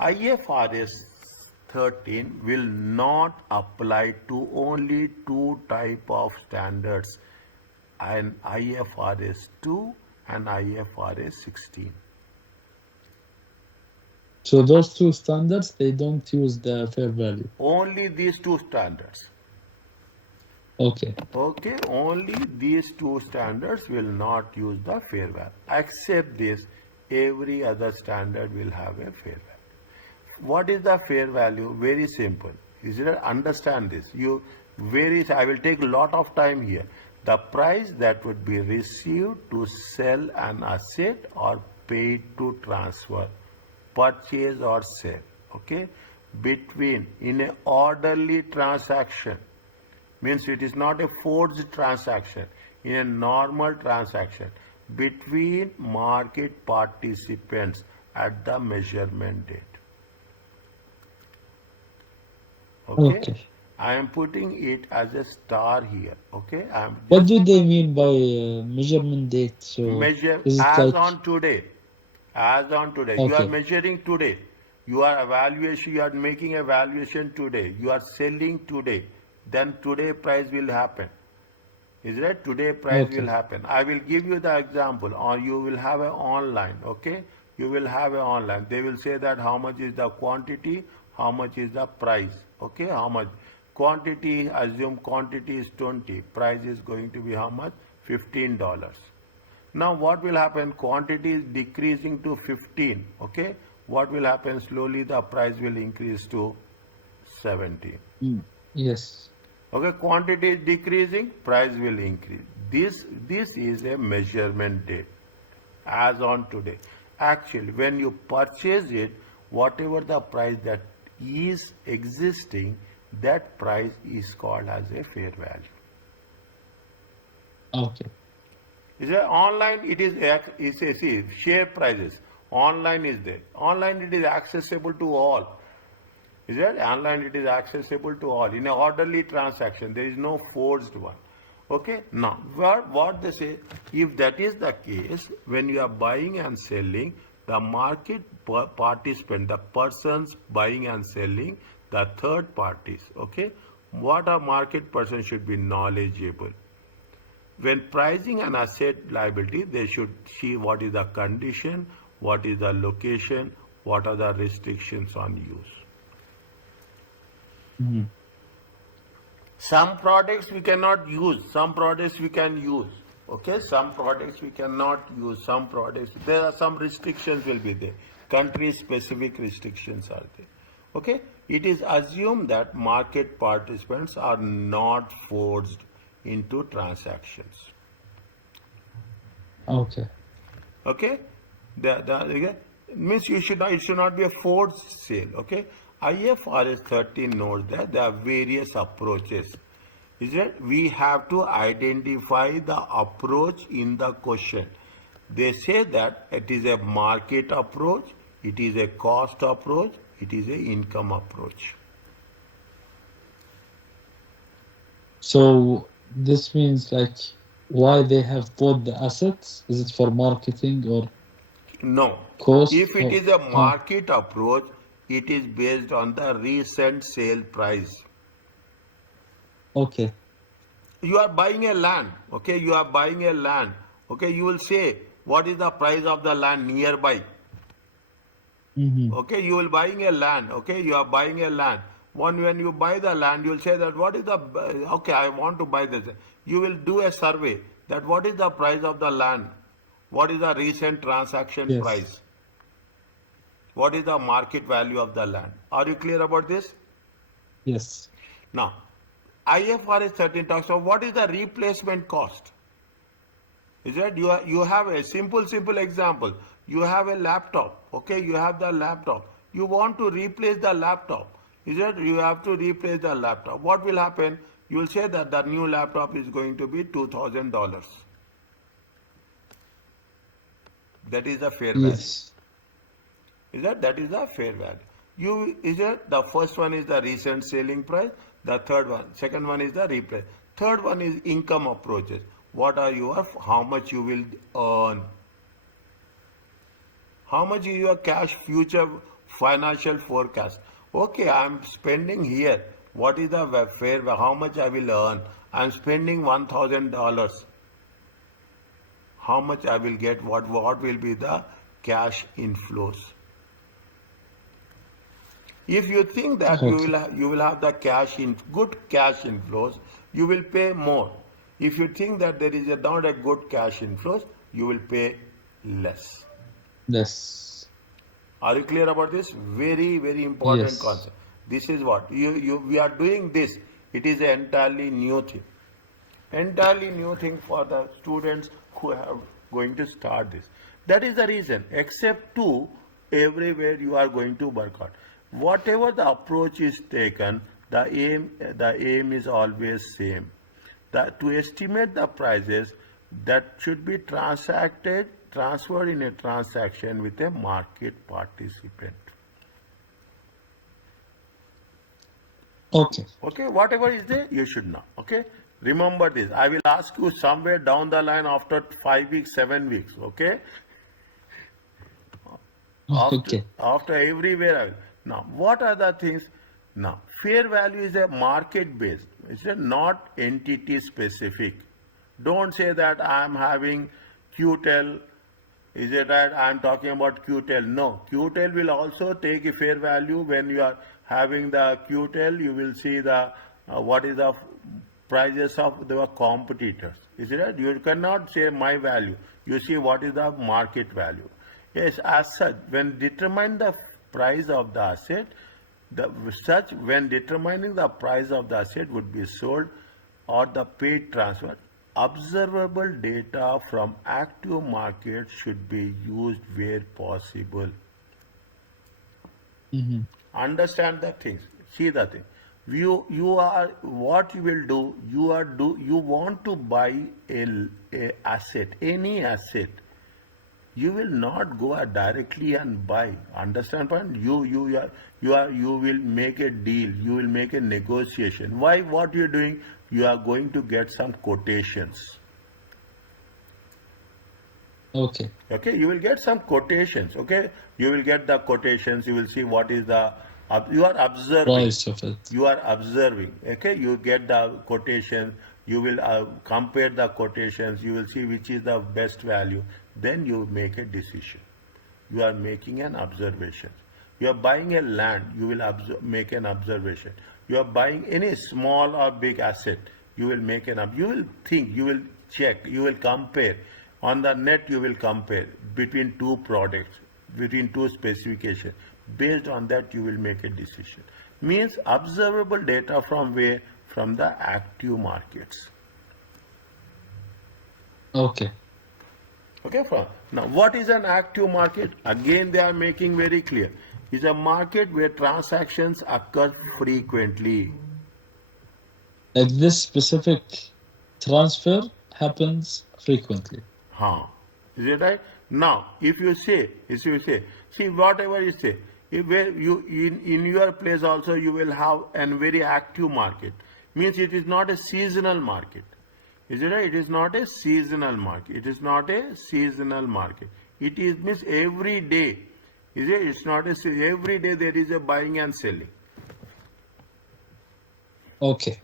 IFRS 13 will not apply to only two type of standards, and IFRS 2 and IFRS 16. So those two standards, they don't use the fair value. Only these two standards. Okay. Okay, only these two standards will not use the fair value. Except this, every other standard will have a fair value. What is the fair value? Very simple. Is it? Understand this. I will take a lot of time here. The price that would be received to sell an asset or paid to transfer, purchase or sell. Okay, in an orderly transaction. Means it is not a forged transaction, in a normal transaction between market participants at the measurement date. Okay, Okay. I am putting it as a star here. Okay, I am What just do they mean by measurement date? So measure is it as like, on today. As on today, you are okay, measuring today. You are making evaluation today. You are selling today. Then today price will happen. Is that today price will okay, happen? I will give you the example, or you will have an online. Okay, you will have an online. They will say that how much is the quantity, how much is the price. Okay, how much quantity? Assume quantity is 20. Price is going to be how much? $15. Now what will happen? Quantity is decreasing to 15. Okay, what will happen? Slowly the price will increase to 17. yes, Okay, quantity is decreasing, price will increase. This is a measurement date as on today. Actually, when you purchase it, whatever the price that is existing, that price is called as a fair value. Okay. Is it online? It is see, share prices. Online is there. Online it is accessible to all. Is it? Online it is accessible to all. In an orderly transaction, there is no forced one. Okay? Now, what they say, if that is the case, when you are buying and selling, the market participant, the persons buying and selling, the third parties, okay? What a market person should be knowledgeable. When pricing an asset liability, they should see what is the condition, what is the location, what are the restrictions on use. Mhm. Some products we cannot use, some products we can use. Okay, some products we cannot use, some products, there are some restrictions will be there. Country specific restrictions are there. Okay, it is assumed that market participants are not forced into transactions. Okay. Okay, okay? Means you should not, it should not be a forced sale. Okay, IFRS 13 notes that there are various approaches. Is it? We have to identify the approach in the question. They say that it is a market approach, it is a cost approach, it is a income approach. So this means like why they have bought the assets? Is it for marketing or No. cost If it or is a market approach, it is based on the recent sale price. okay. You are buying a land, okay? You are buying a land, okay? You will say, what is the price of the land nearby? Mm-hmm. Okay, you will buying a land, okay? You are buying a land. When you buy the land, you will say that what is the, okay, I want to buy this. You will do a survey that what is the price of the land? What is the recent transaction Yes. price? What is the market value of the land? Are you clear about this? Yes. Now, IFRS 13 talks about what is the replacement cost. Is that you have a simple example. You have a laptop, okay? You have the laptop. You want to replace the laptop. Is that you have to replace the laptop? What will happen? You will say that the new laptop is going to be $2,000. That is the fair value. Yes. Is that is the fair value. Is that the first one is the recent selling price, the second one is the replace. Third one is income approaches. What are your, how much you will earn? How much is your cash future financial forecast? Okay, I am spending here. What is the fair, how much I will earn? I am spending $1,000. How much I will get? What will be the cash inflows? If you think that Okay. you will have the good cash inflows, you will pay more. If you think that there is not a good cash inflows, you will pay less. Yes. Are you clear about this? Very important Yes. concept. This is what we are doing this. It is an entirely new thing. Entirely new thing for the students who are going to start this. That is the reason. Except to everywhere you are going to work out. Whatever the approach is taken, the aim is always same. To estimate the prices that should be transferred in a transaction with a market participant. Okay. Okay, whatever is there, you should know. Okay, remember this. I will ask you somewhere down the line after 5 weeks, 7 weeks. Okay, Okay. after everywhere I will. Now, what are the things? Now, fair value is a market based. It's not entity specific. Don't say that I am having QTEL. Is it right? I am talking about QTEL. No, QTEL will also take a fair value. When you are having the QTEL, you will see the what is the prices of the competitors. Is it right? You cannot say my value. You see what is the market value. Yes, as such, when determine the price of the asset, Such when determining the price of the asset would be sold or the paid transfer, observable data from active market should be used where possible. Understand the things. See the thing. You are what you will do. You want to buy a asset, any asset. You will not go directly and buy. Understand point? You will make a deal. You will make a negotiation. Why? What you are doing? You are going to get some quotations. Okay. Okay, you will get some quotations. Okay, you will get the quotations. You will see what is the you are observing. Price of it. You are observing. Okay, you get the quotations. You will compare the quotations. You will see which is the best value. Then you make a decision. You are making an observation. You are buying a land. You will make an observation. You are buying any small or big asset. You will make an you will think. You will check. You will compare. On the net, you will compare between two products, between two specifications. Based on that, you will make a decision. Means observable data from where? From the active markets. Okay. Okay, fine. Now, what is an active market? Again, they are making very clear. It's a market where transactions occur frequently. Like this specific transfer happens frequently. Huh. Is it right? Now, if you say, see whatever you say, if you in your place also you will have a very active market. Means it is not a seasonal market. Is it right? It is not a seasonal market. It is not a seasonal market. It is means every day. Is it? It's not a every day there is a buying and selling. Okay.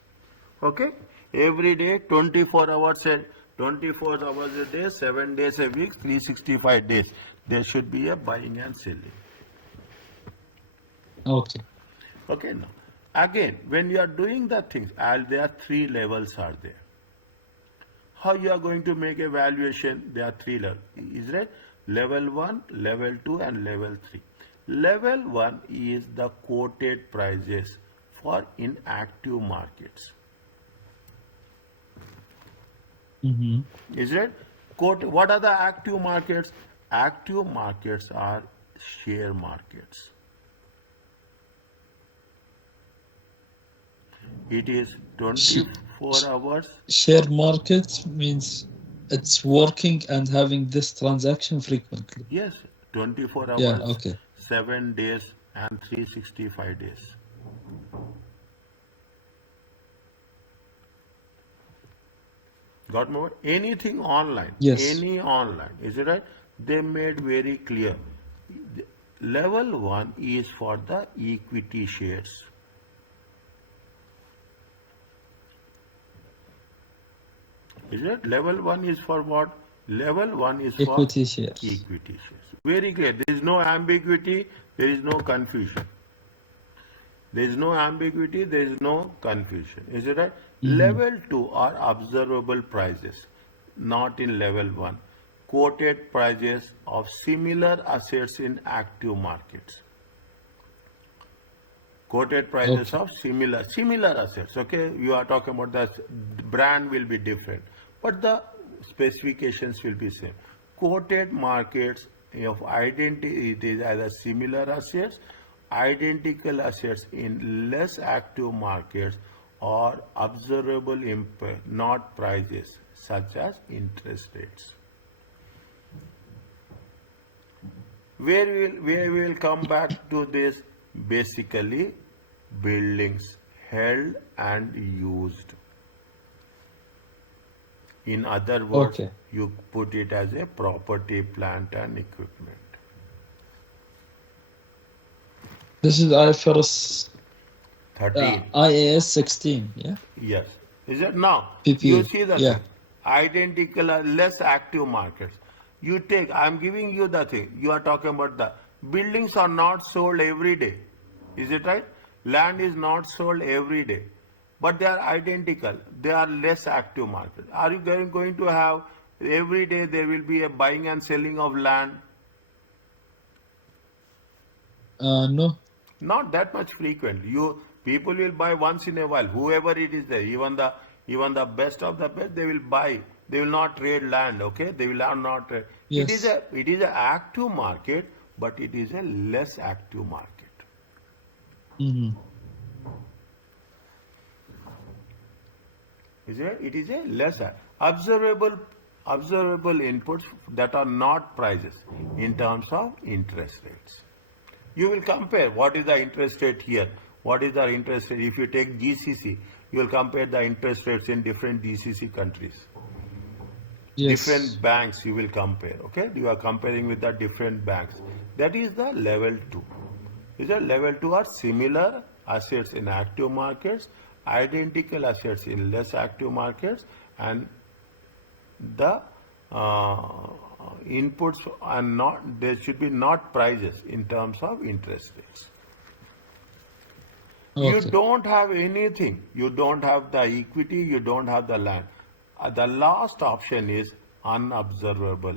Okay? Every day, 24 hours a 24 hours a day, 7 days a week, 365 days. There should be a buying and selling. Okay. Okay, now. Again, when you are doing the things, there are three levels are there. How you are going to make a valuation? There are three levels. Is right? Level 1, level 2 and level 3. Level 1 is the quoted prices for inactive markets. Is it? What are the active markets? Active markets are share markets. It is 24 hours. Share market means it's working and having this transaction frequently. Yes, 24 hours, Yeah, okay. 7 days and 365 days. Got more? Anything online. Yes. Any online. Is it right? They made very clear. Level 1 is for the equity shares. Is it? Level 1 is for what? Level 1 is for Equity shares. equity shares. Very clear. There is no ambiguity. There is no confusion. There is no ambiguity. There is no confusion. Is it right? Level 2 are observable prices, not in level 1. Quoted prices of similar assets in active markets. Quoted prices of similar assets. Okay, you are talking about the brand will be different, but the specifications will be same. Quoted markets of identity, it is either similar assets, identical assets in less active markets, or observable impact, not prices, such as interest rates. Where we will come back to this, basically buildings held and used. In other words, you put it as a property, plant and equipment. This is IFRS 13. IAS 16, yeah? Yes. Is it now? PPA, You see the yeah. thing. Identical, less active markets. You take, I am giving you the thing. You are talking about the buildings are not sold every day. Is it right? Land is not sold every day. But they are identical. They are less active markets. Are you going to have every day there will be a buying and selling of land? No. Not that much frequently. People will buy once in a while, whoever it is there, even the best of the best, they will buy. They will not trade land, okay? They will not trade. Yes. It is a active market, but it is a less active market. Mm-hmm. It is a less observable inputs that are not prices in terms of interest rates. You will compare what is the interest rate here, what is the interest rate. If you take GCC, you will compare the interest rates in different GCC countries. Yes. Different banks you will compare, okay? You are comparing with the different banks. That is the level 2. Level 2 are similar assets in active markets, identical assets in less active markets, and the inputs are not, there should be not prices in terms of interest rates. You Okay. don't have anything. You don't have the equity, you don't have the land. The last option is unobservable.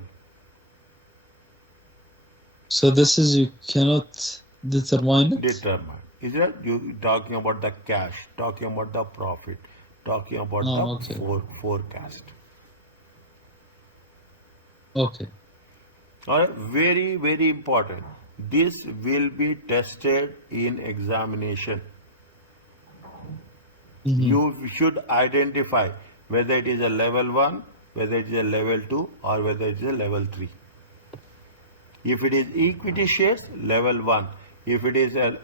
So this is you cannot determine it? Determined. Is it? You talking about the cash, talking about the profit, talking about Oh, the okay. forecast. Okay. All right, very, very important. This will be tested in examination. Mm-hmm. You should identify whether it is a level 1, whether it is a level 2, or whether it is a level 3. If it is equity shares, level 1. If it is a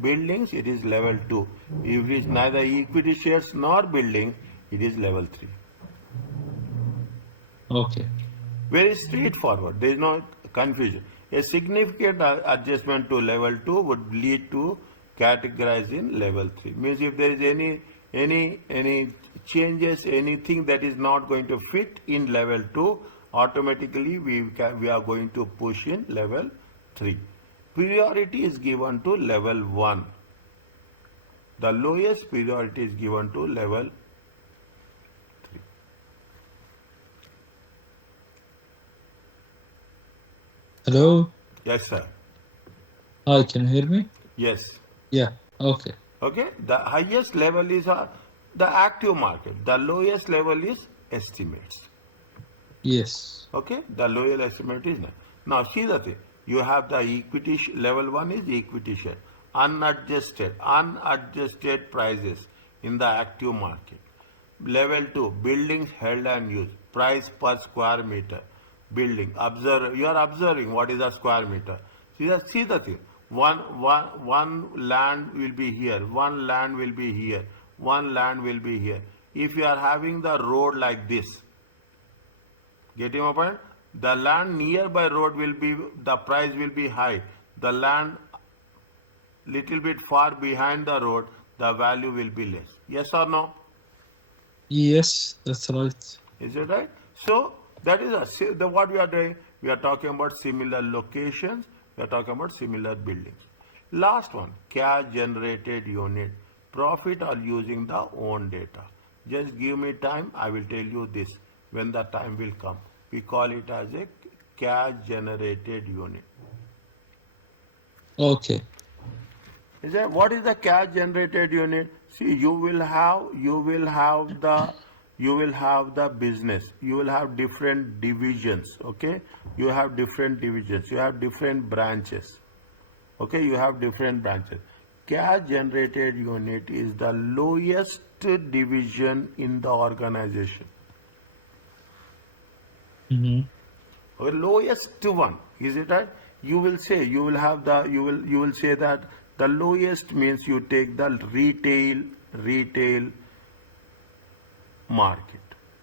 buildings, it is level 2. If it is neither equity shares nor building, it is level 3. Okay. Very straightforward. There is no confusion. A significant adjustment to level 2 would lead to categorize in level 3. Means if there is any changes, anything that is not going to fit in level 2, automatically we are going to push in level 3. Priority is given to level 1. The lowest priority is given to level 3. Hello? Yes, sir. Hi, can you hear me? Yes. Yeah. Okay. Okay. The highest level is the active market. The lowest level is estimates. Yes. Okay. The lowest estimate is now see the thing. You have the equity level 1 is equity share. Unadjusted prices in the active market. Level 2, buildings held and used. Price per square meter. Building. You are observing what is a square meter. See the thing. One land will be here. One land will be here. One land will be here. If you are having the road like this, getting my point? The land nearby road will be, the price will be high. The land little bit far behind the road, the value will be less. Yes or no? Yes, that's right. Is it right? So that is what we are doing. We are talking about similar locations. We are talking about similar buildings. Last one, cash generated unit. Profit are using the own data. Just give me time. I will tell you this when the time will come. We call it as a cash generated unit. Okay. Is that what is the cash generated unit? See, you will have the business. You will have different divisions. Okay, you have different divisions. You have different branches. Okay, you have different branches. Cash generated unit is the lowest division in the organization. Mm-hmm. Or lowest one, is it right? You will say you will say that the lowest means you take the retail market,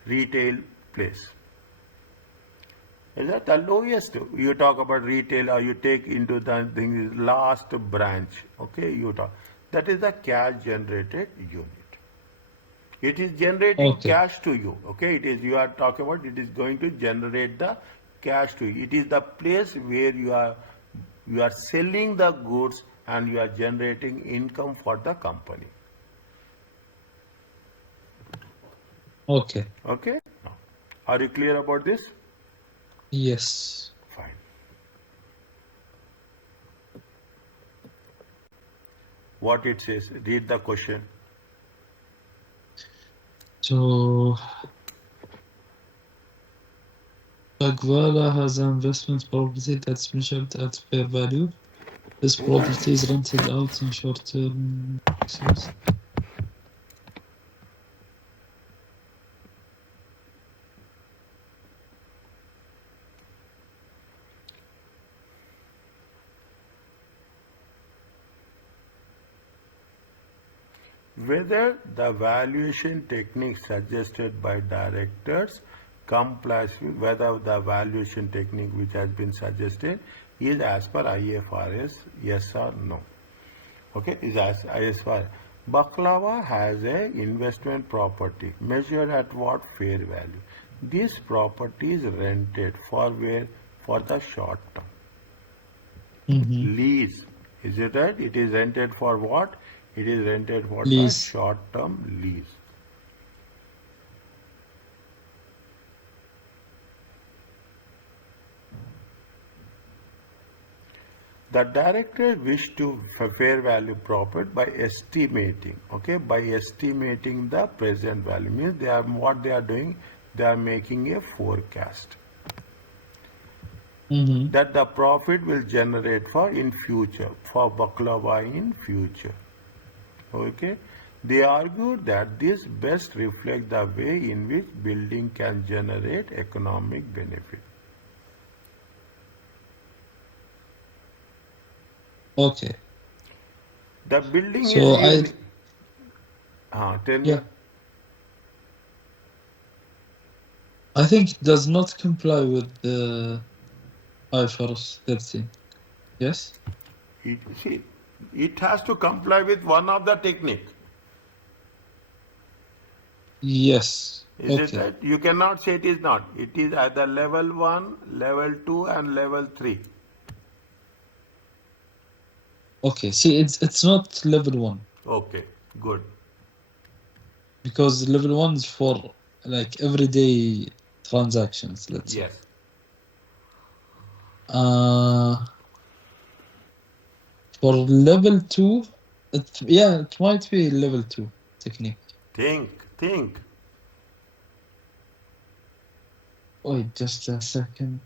retail place. Is that the lowest? You talk about retail or you take into the thing last branch. Okay, you talk. That is the cash generated unit. It is generating cash to you. Okay, you are talking about it is going to generate the cash to you. It is the place where you are selling the goods and you are generating income for the company. Okay. Okay. Are you clear about this? Yes. Fine. What it says? Read the question. So Bagwala has an investment property that's measured at fair value. This property is rented out in short-term basis. Whether the valuation technique suggested by directors complies with whether the valuation technique which has been suggested is as per IFRS, yes or no. Okay, is as IFRS. Baklava has a investment property measured at what fair value. This property is rented for where? For the short term. Lease. Is it right? It is rented for what? It is rented for the Lease. short-term lease. The director wish to fair value profit by estimating, okay, by estimating the present value. Means what they are doing, they are making a forecast that the profit will generate for in future, for baklava in future. Okay, they argued that this best reflects the way in which building can generate economic benefit. Okay. The building So is unique. Tell me. yeah, I think it does not comply with the IFRS 13. Yes? See, it has to comply with one of the technique. Yes. Is it Okay. right? You cannot say it is not. It is either level 1, level 2 and level 3. Okay. See, it's not level 1 Okay, good. because level 1 is for like everyday transactions, let's say. Yes. For level 2, it might be level 2 technique. Think. Wait, just a second.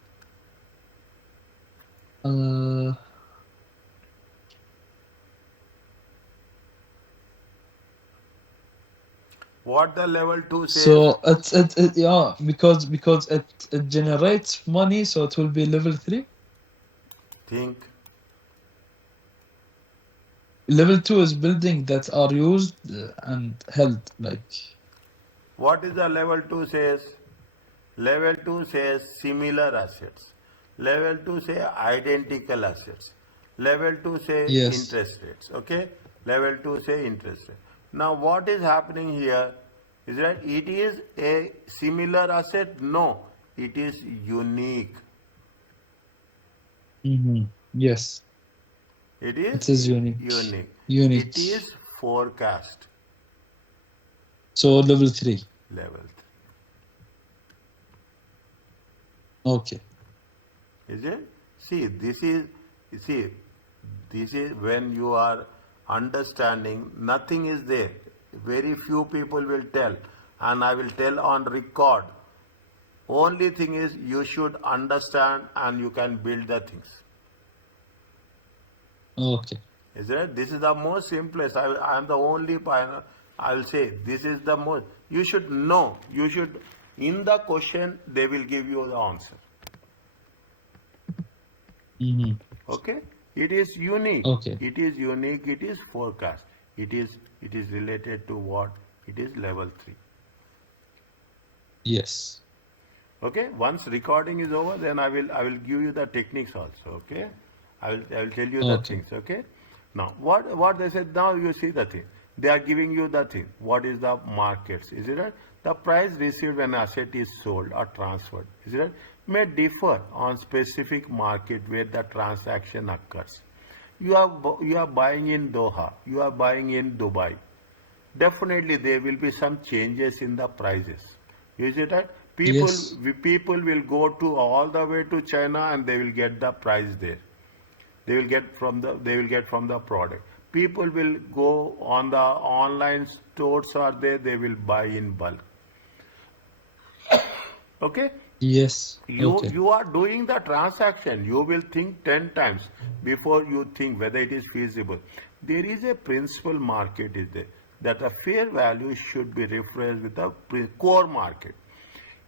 What the level 2 says? So it yeah, because it generates money, so it will be level 3. Think. Level 2 is building that are used and held like. What is the level 2 says? Level 2 says similar assets. Level 2 say identical assets. Level 2 say Yes. interest rates. Okay? Level 2 say interest rate. Now what is happening here? Is that it is a similar asset? No. It is unique. Yes. It is? It is unique. Unique. It is forecast. So level 3. Level 3. Okay. Is it? This is when you are understanding, nothing is there. Very few people will tell, and I will tell on record. Only thing is you should understand and you can build the things. Okay. Is it? This is the most simplest. I am the only pioneer. I will say this is the most. You should know. You should. In the question, they will give you the answer. Okay? It is unique. Okay. It is unique. It is forecast. It is related to what? It is level 3. Yes. Okay? Once recording is over, then I will give you the techniques also. Okay? I will tell you the things. Okay? Now what they said. Now you see the thing. They are giving you the thing. What is the markets? Is it right? The price received when asset is sold or transferred. Is it right? May differ on specific market where the transaction occurs. You are buying in Doha. You are buying in Dubai. Definitely there will be some changes in the prices. Is it right? Yes. People will go to all the way to China and they will get the price there. They will get from the product. People will go on the online stores are there, they will buy in bulk. Okay? Yes. You Okay. you are doing the transaction. You will think 10 times before you think whether it is feasible. There is a principal market is there that a fair value should be referenced with the core market.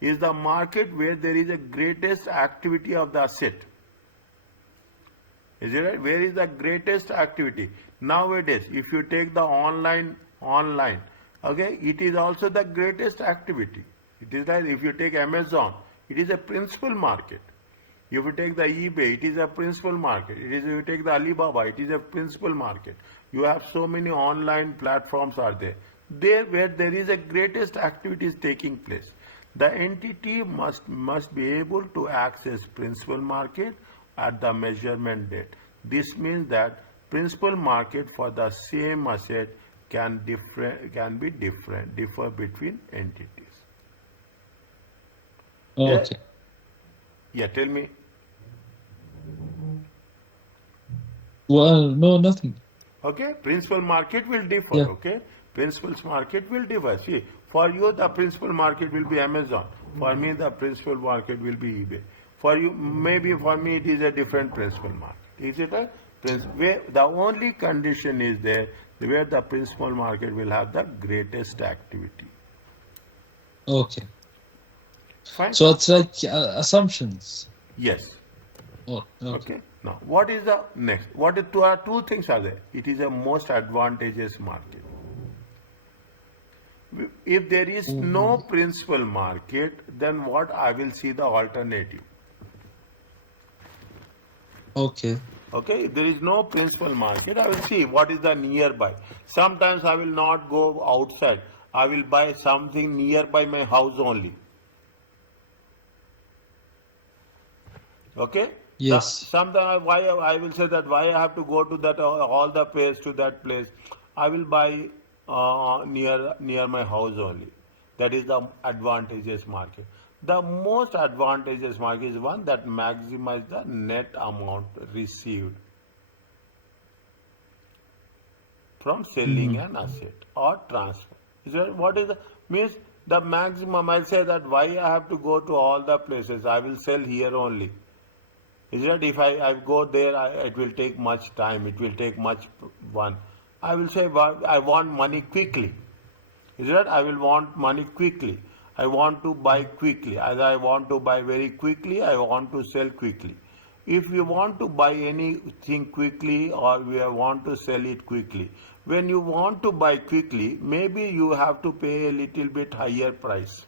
Is the market where there is a greatest activity of the asset. Is it right? Where is the greatest activity? Nowadays, if you take the online, okay, it is also the greatest activity. It is like if you take Amazon, it is a principal market. If you take the eBay, it is a principal market. It is if you take the Alibaba, it is a principal market. You have so many online platforms are there. There where there is a greatest activity is taking place. The entity must be able to access principal market at the measurement date. This means that principal market for the same asset can differ between entities. Yeah, Okay. yeah. Tell me. Well, no, nothing. Okay, principal market will differ. Yeah. Okay, principal's market will differ. See, for you the principal market will be Amazon. For me the principal market will be eBay. For you, maybe for me it is a different principal market. Is it a where the only condition is there where the principal market will have the greatest activity. Okay. Fine. So it's like assumptions. Yes. Oh, okay. Okay. Now, what is the next? What is two things are there? It is a most advantageous market. If there is no Mm, principal market, then what I will see the alternative. okay. Okay, if there is no principal market, I will see what is the nearby. Sometimes I will not go outside. I will buy something nearby my house only. Okay. Yes. Sometimes why I will say that why I have to go to that all the place to that place. I will buy near my house only. That is the advantageous market. The most advantageous market is one that maximizes the net amount received from selling Hmm. an asset or transfer. Is that what is the means the maximum? I'll say that why I have to go to all the places. I will sell here only. Is that if I go there, it will take much time, it will take much one. I will say, I want money quickly. Is that I will want money quickly. I want to buy quickly. As I want to buy very quickly, I want to sell quickly. If you want to buy anything quickly or we want to sell it quickly, when you want to buy quickly, maybe you have to pay a little bit higher price.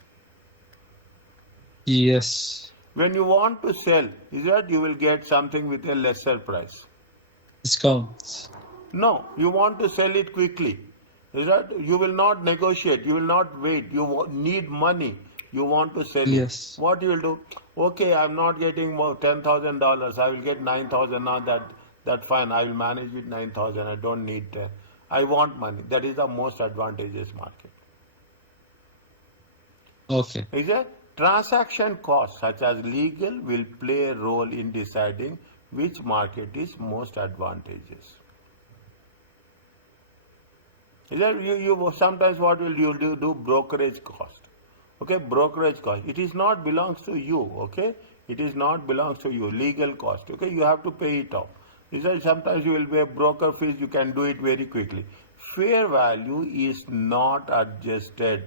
Yes. When you want to sell, is that you will get something with a lesser price. Discounts. No, you want to sell it quickly. Is that you will not negotiate, you will not wait. You need money. You want to sell it. Yes. What you will do? Okay, I'm not getting $10,000. I will get 9,000 now. That fine. I will manage with 9,000. I don't need 10. I want money. That is the most advantageous market. Okay. Is that transaction costs such as legal will play a role in deciding which market is most advantageous. Is that you sometimes what will you do brokerage cost? Okay, brokerage cost. It is not belongs to you. Okay, it is not belongs to you. Legal cost. Okay, you have to pay it off. Is that sometimes you will pay broker fees. You can do it very quickly. Fair value is not adjusted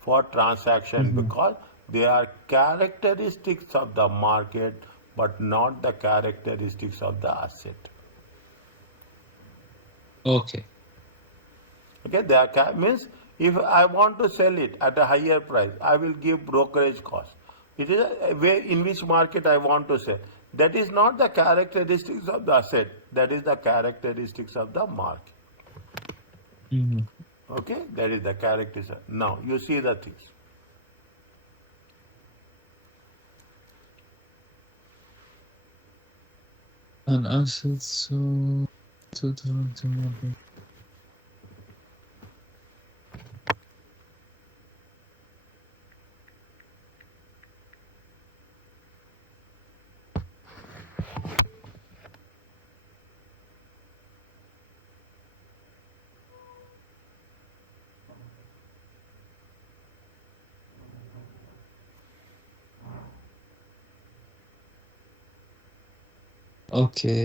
for transaction Hmm. because they are characteristics of the market but not the characteristics of the asset. Okay. Okay, they are means if I want to sell it at a higher price, I will give brokerage cost. It is a way in which market I want to sell. That is not the characteristics of the asset. That is the characteristics of the market. Hmm. Okay, that is the characteristics. Now you see the things. An asset so to market. Okay.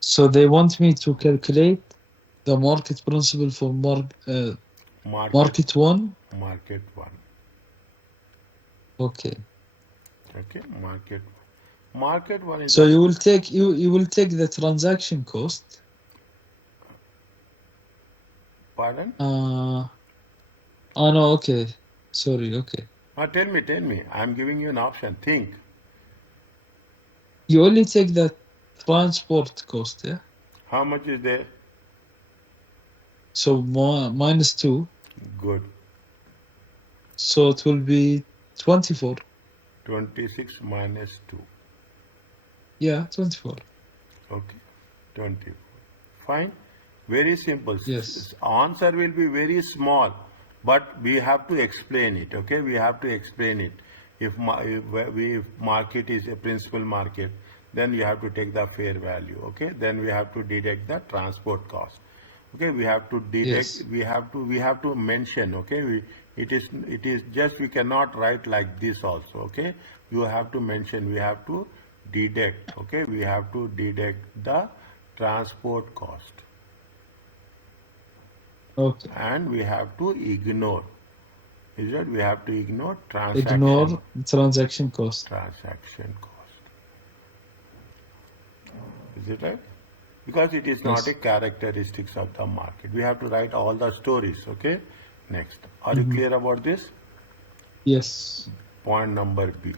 So they want me to calculate the market principal for Market market one. market one. Okay. Okay, market one is So a you will take the transaction cost. pardon. Oh no. Okay. Sorry. Okay. Tell me. I'm giving you an option. Think. You only take the transport cost, yeah? How much is there? So minus 2. Good. So it will be 24. 26 minus 2. Yeah, 24. Okay. 24. Fine. Very simple. Yes. Answer will be very small, but we have to explain it. Okay, we have to explain it. If market is a principal market, then you have to take the fair value. Okay, then we have to deduct the transport cost. Okay, we have to deduct. Yes. We have to mention. Okay, it is just we cannot write like this also. Okay, you have to mention. We have to deduct. Okay, we have to deduct the transport cost, Okay. and we have to ignore. Is that we have to ignore Ignore transaction the transaction cost. transaction cost. Is it right? Because it is not a Yes. characteristics of the market. We have to write all the stories. Okay. Next, are you Mhm. clear about this? Yes. Point number B.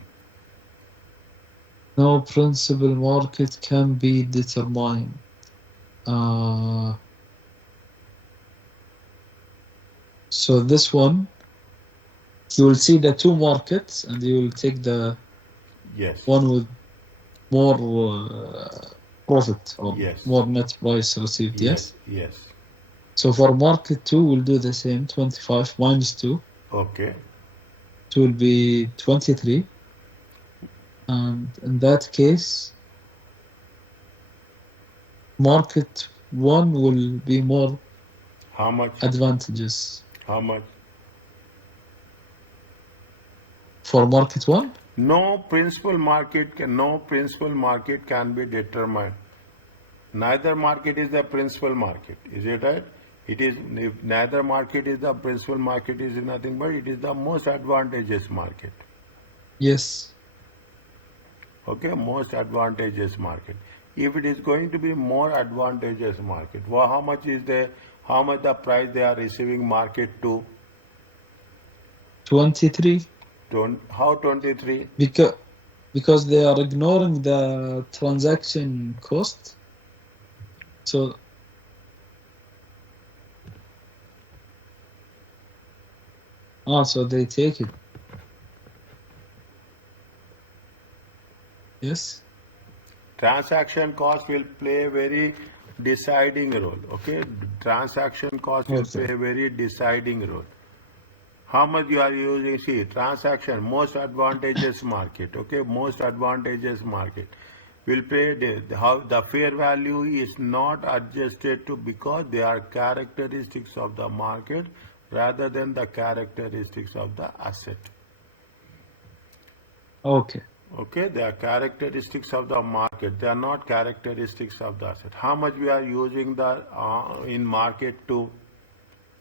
No principal market can be determined. So this one, you will see the two markets, and you will take the Yes. one with more profit or Yes. more net price received. Yes. Yes. Yes. So for market 2, we'll do the same. 25 minus 2. Okay. It will be 23. And in that case, market 1 will be more How much? advantages. How much? For market 1, No principal market can be determined. Neither market is the principal market. Is it right? It is, if neither market is the principal market, is nothing but it is the most advantageous market. yes. Okay, most advantageous market. If it is going to be more advantageous market, well, how much the price they are receiving market to? 23. How 23? Because they are ignoring the transaction cost. So so they take it. Yes. Transaction cost will play a very deciding role. Okay, transaction cost will Okay. play a very deciding role. How much you are using? See, transaction, most advantageous market. Okay, most advantageous market will pay how the fair value is not adjusted to, because they are characteristics of the market rather than the characteristics of the asset. Okay. Okay, they are characteristics of the market. They are not characteristics of the asset. How much we are using the in market to?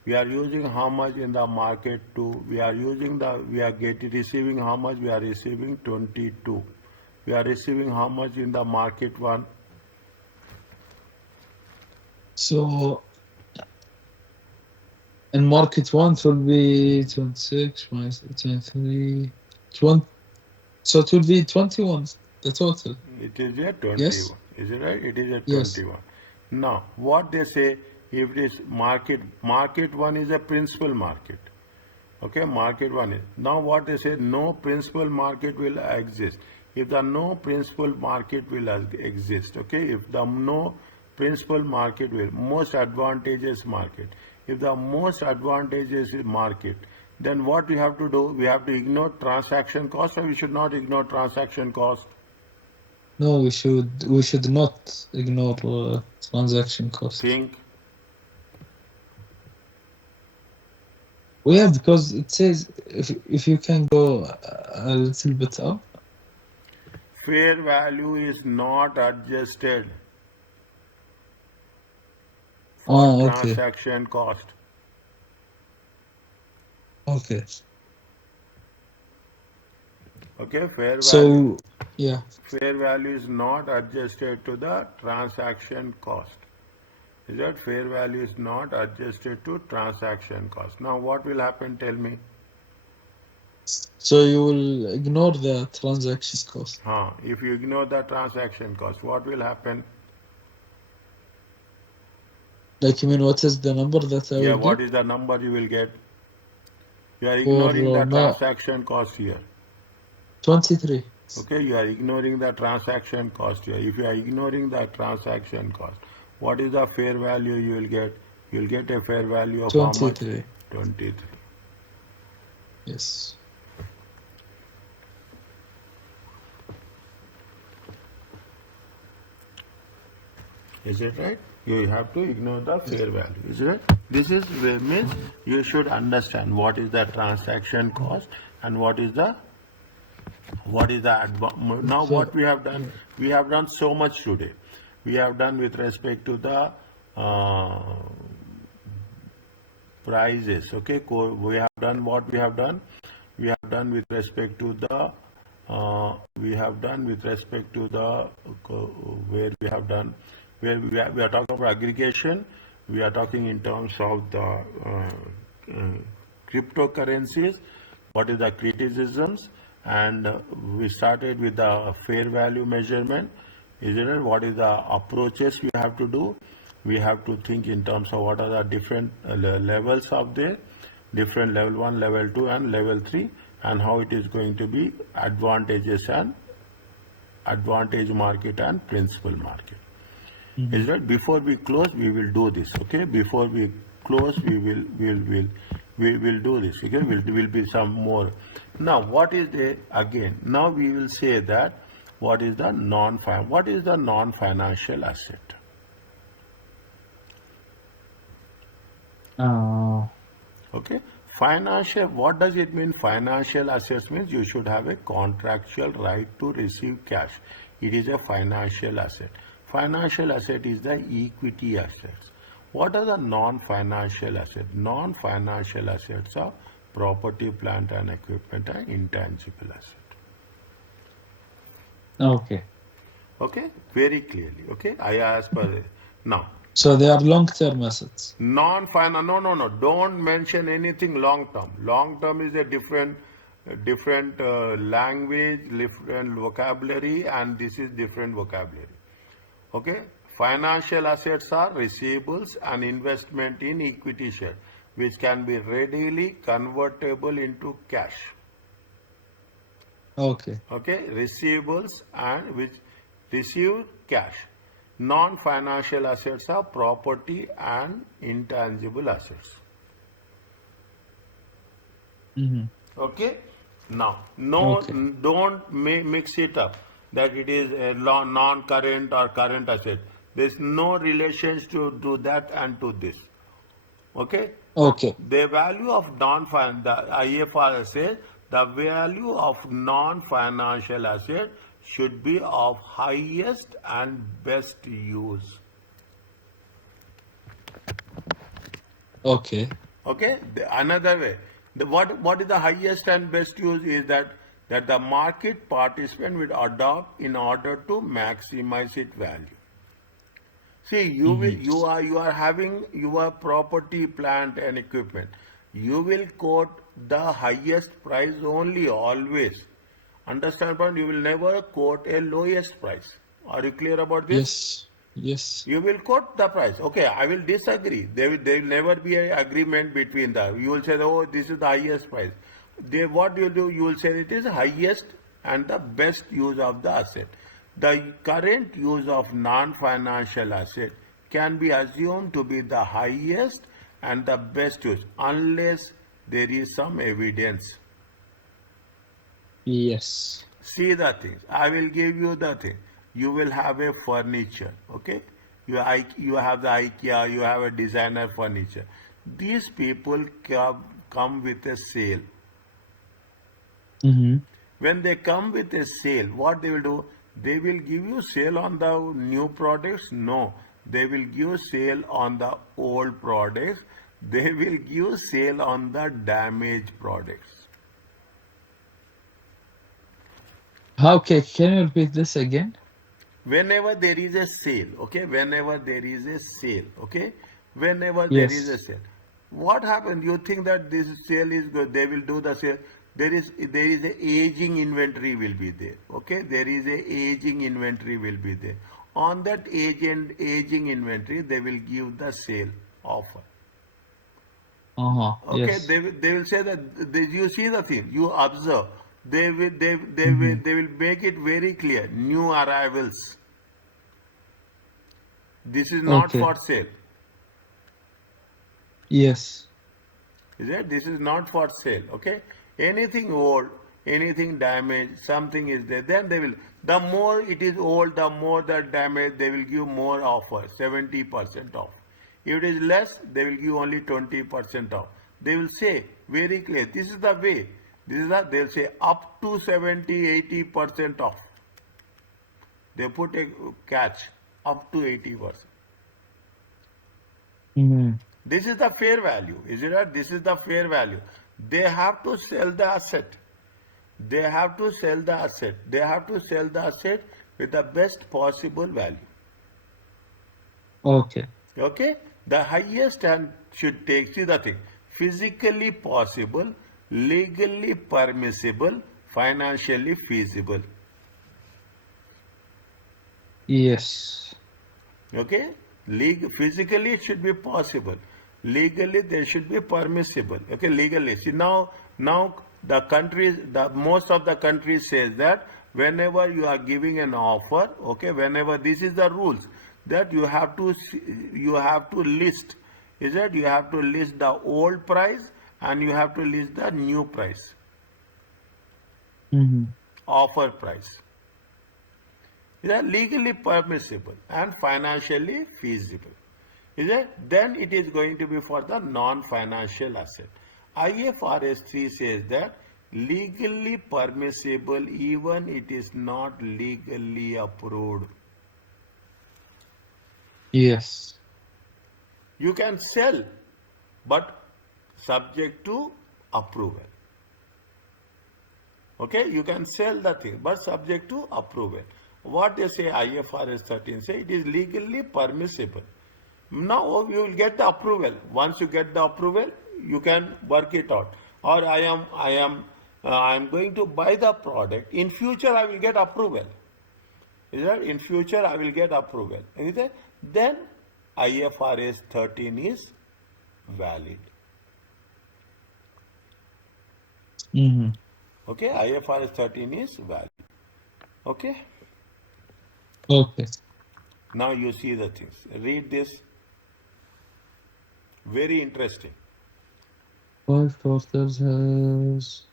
We are using how much in the market to? We are receiving how much? We are receiving 22. We are receiving how much in the market one? So in market 1, it will be 26 minus 23. 20. So it will be 21, the total. It is a 21. Yes. Is it right? It is a Yes. 21. Now, what they say, if it is market one is a principal market. Okay, market one is. Now what they say, no principal market will exist. If the no principal market will exist, okay, if the no principal market will, most advantageous market. If the most advantageous market, then what we have to do? We have to ignore transaction cost, or we should not ignore transaction cost? No, we should not ignore transaction cost. Think. Well, yeah, because it says if you can go a little bit up. Fair value is not adjusted for Oh, okay, transaction cost. okay. Okay, So, yeah. fair value is not adjusted to the transaction cost. Is that fair value is not adjusted to transaction cost. Now what will happen? Tell me. So you will ignore the transaction cost. If you ignore the transaction cost, what will happen? Like, you mean, what is the number that I Yeah, will what get is the number you will get? You are for ignoring the no transaction cost here. 23? Okay, you are ignoring the transaction cost here. If you are ignoring the transaction cost, what is the fair value you will get? You will get a fair value of how much? 23. 23. Yes. Is it right? You have to ignore the fair value. Is it right? This is where means you should understand what is the transaction cost and what is the now what So, we have done. We have done so much today. We have done with respect to the prices. Okay, we have done what we have done. We have done with respect to the we have done with respect to the where we have done where we are talking about aggregation. We are talking in terms of the cryptocurrencies. What is the criticisms? And we started with the fair value measurement. Isn't it? What is the approaches we have to do? We have to think in terms of what are the different levels of the different level 1, level 2 and level 3, and how it is going to be advantages and advantage market and principal market. mhm. Is right? Before we close, we will do this. Okay. Before we close, we will do this. Okay. Will be some more. Now, what is the again? Now we will say that what is the non-financial asset? Uh, Okay. Financial, what does it mean? Financial assets means you should have a contractual right to receive cash. It is a financial asset. Financial asset is the equity assets. What are the non-financial assets? Non-financial assets are property, plant and equipment and intangible asset. okay. Okay, very clearly. Okay, I ask per now. So they are long-term assets. Non-final, no. Don't mention anything long term. Long term is a different language, different vocabulary, and this is different vocabulary. Okay. Financial assets are receivables and investment in equity share, which can be readily convertible into cash. Okay. Okay, receivables and which receive cash. Non-financial assets are property and intangible assets. Mm-hmm. Okay, now no, Okay. don't mix it up that it is a non-current or current asset. There's no relations to do that and to this. Okay, Okay. the value of the IFRS says the value of non-financial asset should be of highest and best use. Okay. Okay, another way, what is the highest and best use is that the market participant will adopt in order to maximize its value. See, Mm-hmm. you are having your property, plant, and equipment. You will quote the highest price only always. Understand, point? You will never quote a lowest price. Are you clear about this? Yes. Yes. You will quote the price. Okay, I will disagree. There will never be an agreement between them. You will say, oh, this is the highest price. What you do, you will say it is highest and the best use of the asset. The current use of non-financial asset can be assumed to be the highest and the best use unless there is some evidence. Yes. See the things. I will give you the thing. You will have a furniture, okay? You have the IKEA, you have a designer furniture. These people come with a sale. Mm-hmm. When they come with a sale, what they will do? They will give you sale on the new products? No. They will give sale on the old products. They will give sale on the damaged products. Okay, can you repeat this again? Whenever there is a sale, okay, whenever there is a sale, okay, whenever there is a Yes. sale, what happens? You think that this sale is good, they will do the sale. There is a aging inventory will be there, okay, there is a aging inventory will be there. On that aging inventory, they will give the sale offer. Uh-huh. Okay, Yes. they will say that you see the thing, you observe. Mm-hmm. They will make it very clear. New arrivals. This is not Okay. for sale. Yes. Is it? This is not for sale. Okay. Anything old, anything damaged, something is there. Then they will. The more it is old, the more the damage. They will give more offer. 70% off. If it is less, they will give only 20% off. They will say very clear. This is the way. This is the. They will say up to 70-80% off. They put a catch up to 80%. Mm-hmm. This is the fair value, is it not? This is the fair value. They have to sell the asset. They have to sell the asset. They have to sell the asset with the best possible value. Okay. Okay? The highest and should take, see the thing, physically possible, legally permissible, financially feasible. Yes. Okay? Physically it should be possible. Legally they should be permissible. Okay, legally. See now the countries, the most of the countries says that whenever you are giving an offer, okay, whenever this is the rules that you have to list. Is that you have to list the old price and you have to list the new price, Mm-hmm. offer price. Is that legally permissible and financially feasible? Is it? Then it is going to be for the non-financial asset. IFRS 3 says that legally permissible even it is not legally approved. Yes. You can sell, but subject to approval. Okay, you can sell the thing, but subject to approval. What they say, IFRS 13 say it is legally permissible. Now you will get the approval. Once you get the approval, you can work it out. Or I am going to buy the product. In future, I will get approval. Is that in future I will get approval? Is that? Then IFRS 13 is valid. Mm-hmm. Okay, IFRS 13 is valid. Okay. Okay. Now you see the things. Read this. Very interesting. 5 quarters has.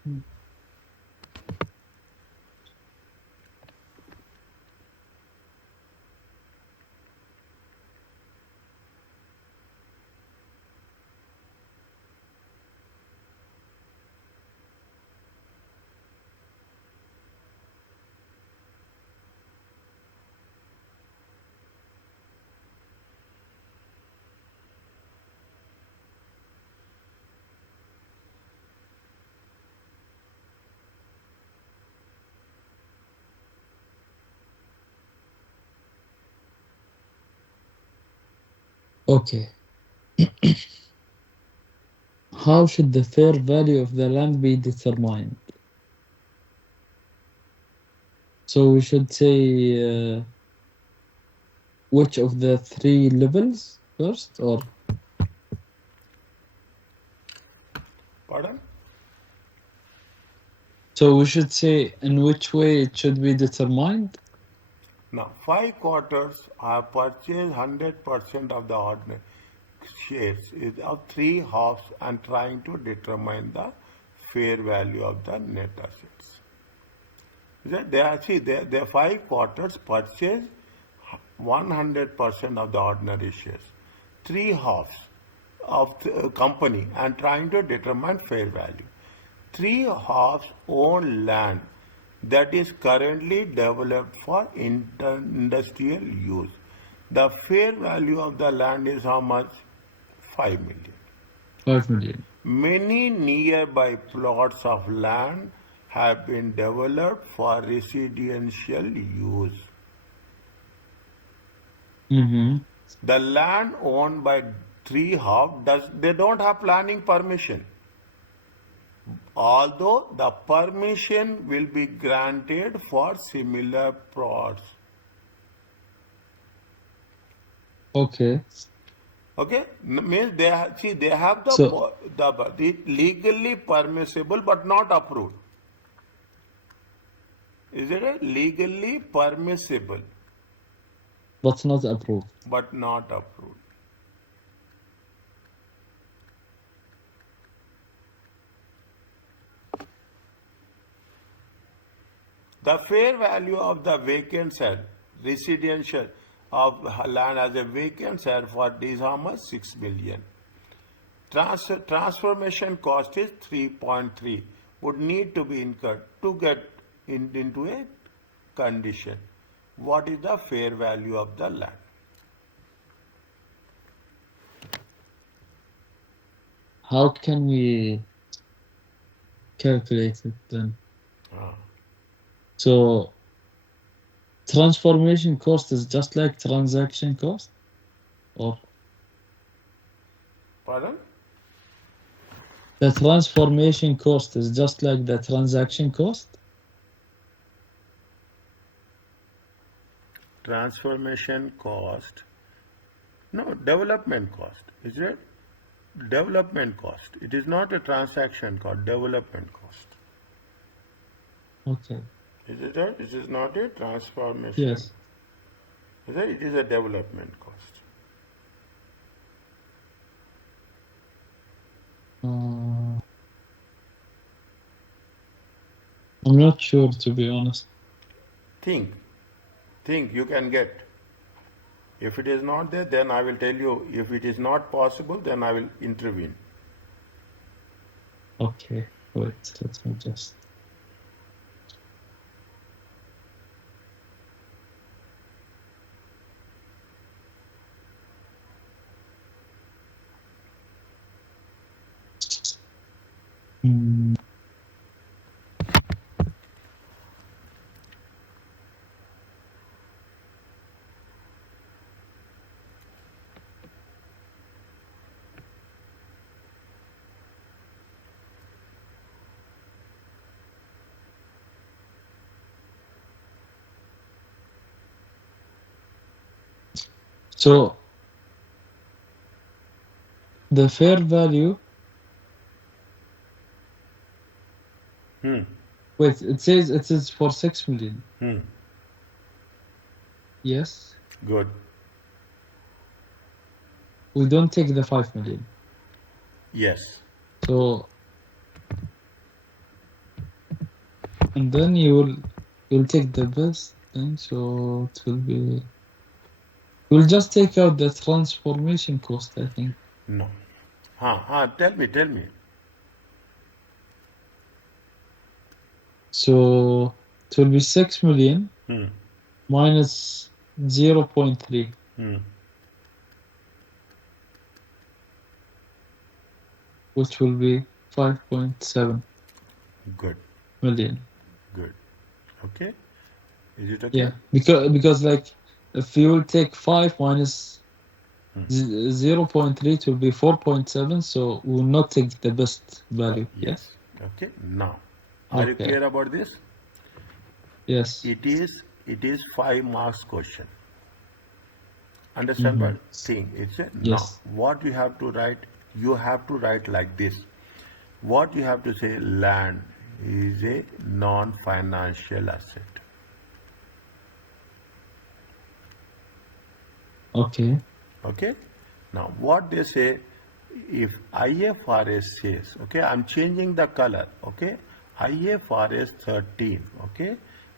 Okay. How should the fair value of the land be determined? So we should say which of the 3 levels first, or Pardon? so we should say in which way it should be determined? Now, 5 quarters are purchased 100% of the ordinary shares of 3 halves and trying to determine the fair value of the net assets. They are 5 quarters purchase 100% of the ordinary shares. 3 halves. of the company and trying to determine fair value. 3/2 own land that is currently developed for industrial use. The fair value of the land is how much? 5 million. 5 million. Many nearby plots of land have been developed for residential use. Mm-hmm. The land owned by 3/2 they don't have planning permission. Although the permission will be granted for similar plots. Okay. Okay, means they have, see they have So, the legally permissible but not approved. Is it a legally permissible but not approved. but not approved? The fair value of the vacant site, residential of land as a vacant site for this how much? 6 million. Transformation cost is 3.3 would need to be incurred to get into a condition. What is the fair value of the land? How can we calculate it then? So, transformation cost is just like transaction cost? Or Pardon? the transformation cost is just like the transaction cost? Transformation cost. No, development cost. Is it? Development cost. It is not a transaction cost, development cost. Okay. Is it right? It is not a transformation. Yes. Is it? It is a development cost. I'm not sure, to be honest. Think you can get. If it is not there, then I will tell you. If it is not possible, then I will intervene. Okay, wait, let me just. So, the fair value. Wait, it says for 6 million. Yes. Good. We don't take the 5 million. Yes. So, and then you'll take the best thing. So it will be. We'll just take out the transformation cost, I think. No. Tell me. So it will be 6 million minus 0.3. Which will be 5.7 Good. million. Good. Okay. Is it okay? Yeah, because like if you will take 5 minus 0.3, it will be 4.7. So we will not take the best value. Yes. Okay. Now, are you clear about this? Yes. It is 5 marks question. Understand what thing? It's a Yes. now. What you have to write? You have to write like this. What you have to say? Land is a non-financial asset. Okay. Okay. Now, what they say, if IFRS says, okay, I'm changing the color, okay, IFRS 13, okay,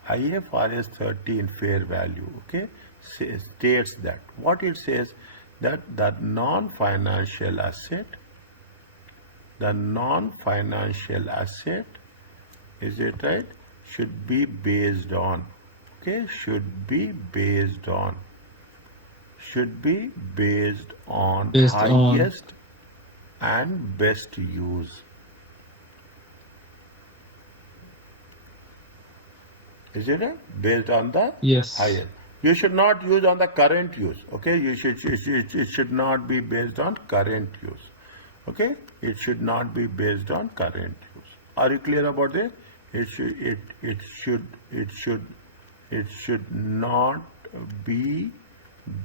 IFRS 13 fair value, okay, states that. What it says, that the non-financial asset, is it right, should be based on, okay, should be based on Based on highest and best use. Is it right? Based on the yes. highest. You should not use on the current use. Okay, it should not be based on current use. Okay, it should not be based on current use. Are you clear about this? It should not be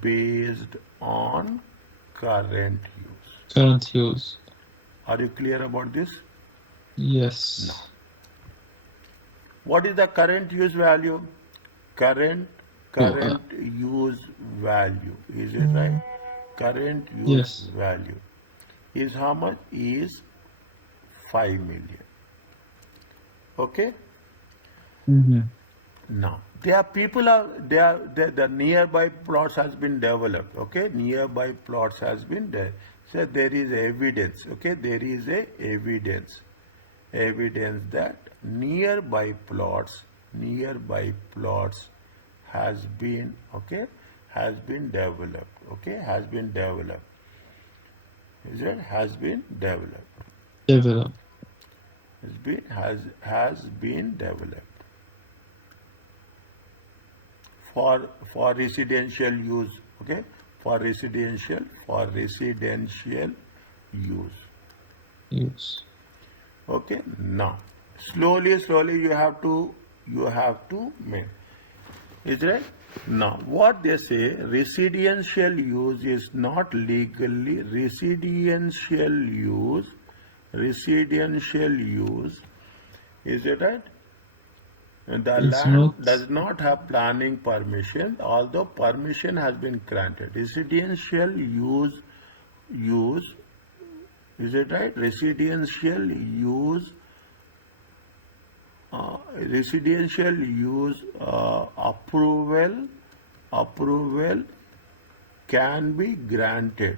based on current use. Current use. Are you clear about this? Yes. No. What is the current use value? Current use value. Is it right? Current use Yes. value is how much? Is 5 million. Okay? Mm-hmm. Now, the nearby plots has been developed. Okay? Nearby plots has been there. So there is evidence. Okay? There is a evidence that nearby plots has been, okay, has been developed. Okay? Has been developed. Is it? Has been developed. Develop. Has been developed for residential use. Okay, for residential use. Use. Okay, now slowly you have to make. Is right? Now what they say, residential use is not legally residential use. Is it right? And the It's land not. does not have planning permission, although permission has been granted. Residential use, is it right? Residential use approval can be granted.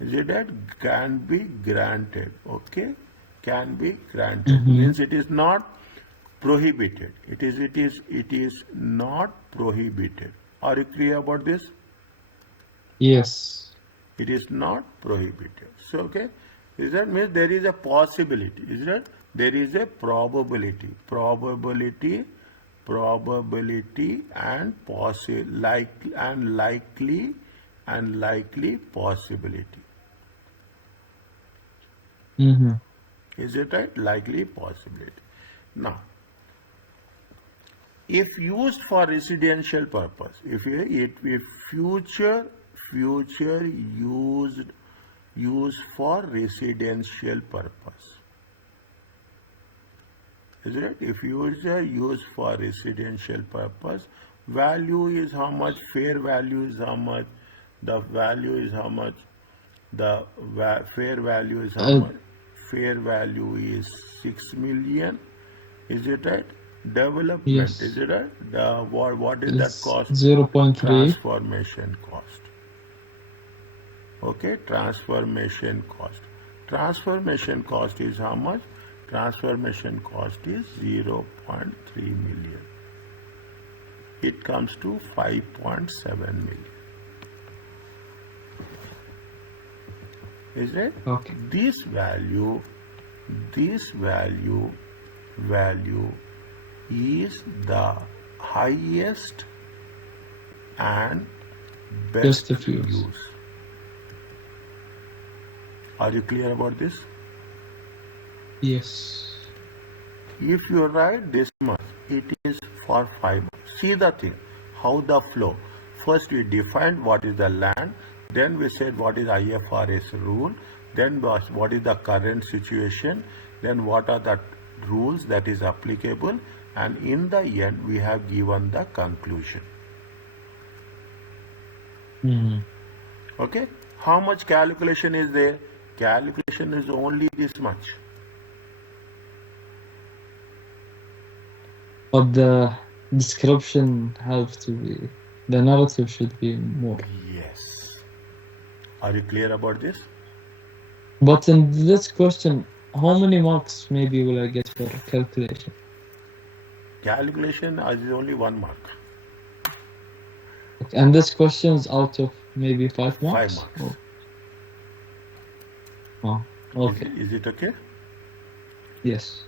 Is it that? Can be granted. Okay, can be granted. Mm-hmm. Means it is not prohibited. It is not prohibited. Are you clear about this? Yes. It is not prohibited. So okay, is that means there is a possibility? Is that there is a probability and likely possibility. Mm-hmm. Is it right? Likely possibility. Now, if used for residential purpose, if future used for residential purpose, is it? If used for residential purpose, value is how much? Fair value is how much? The value is how much? The fair value is how much? Fair value is 6 million. Is it right? Development. Yes. Is it right? The what is that cost? 0.3. Transformation cost. Okay, transformation cost. Transformation cost is how much? Transformation cost is 0.3 million. It comes to 5.7 million. Is it? Okay. This value is the highest and best of use. use. Are you clear about this? Yes. If you write this much, it is for 5 months. See the thing, how the flow. First we defined what is the land, then we said what is IFRS rule, then what is the current situation, then what are the rules that is applicable, and in the end we have given the conclusion. Mm-hmm. Okay, how much calculation is there? Calculation is only this much. But the description have to be, the narrative should be more. Yes. Are you clear about this? But in this question, how many marks maybe will I get for calculation? Calculation is only 1 mark. Okay, and this question is out of maybe 5 5 marks? marks. Oh, okay. Is it okay? Yes.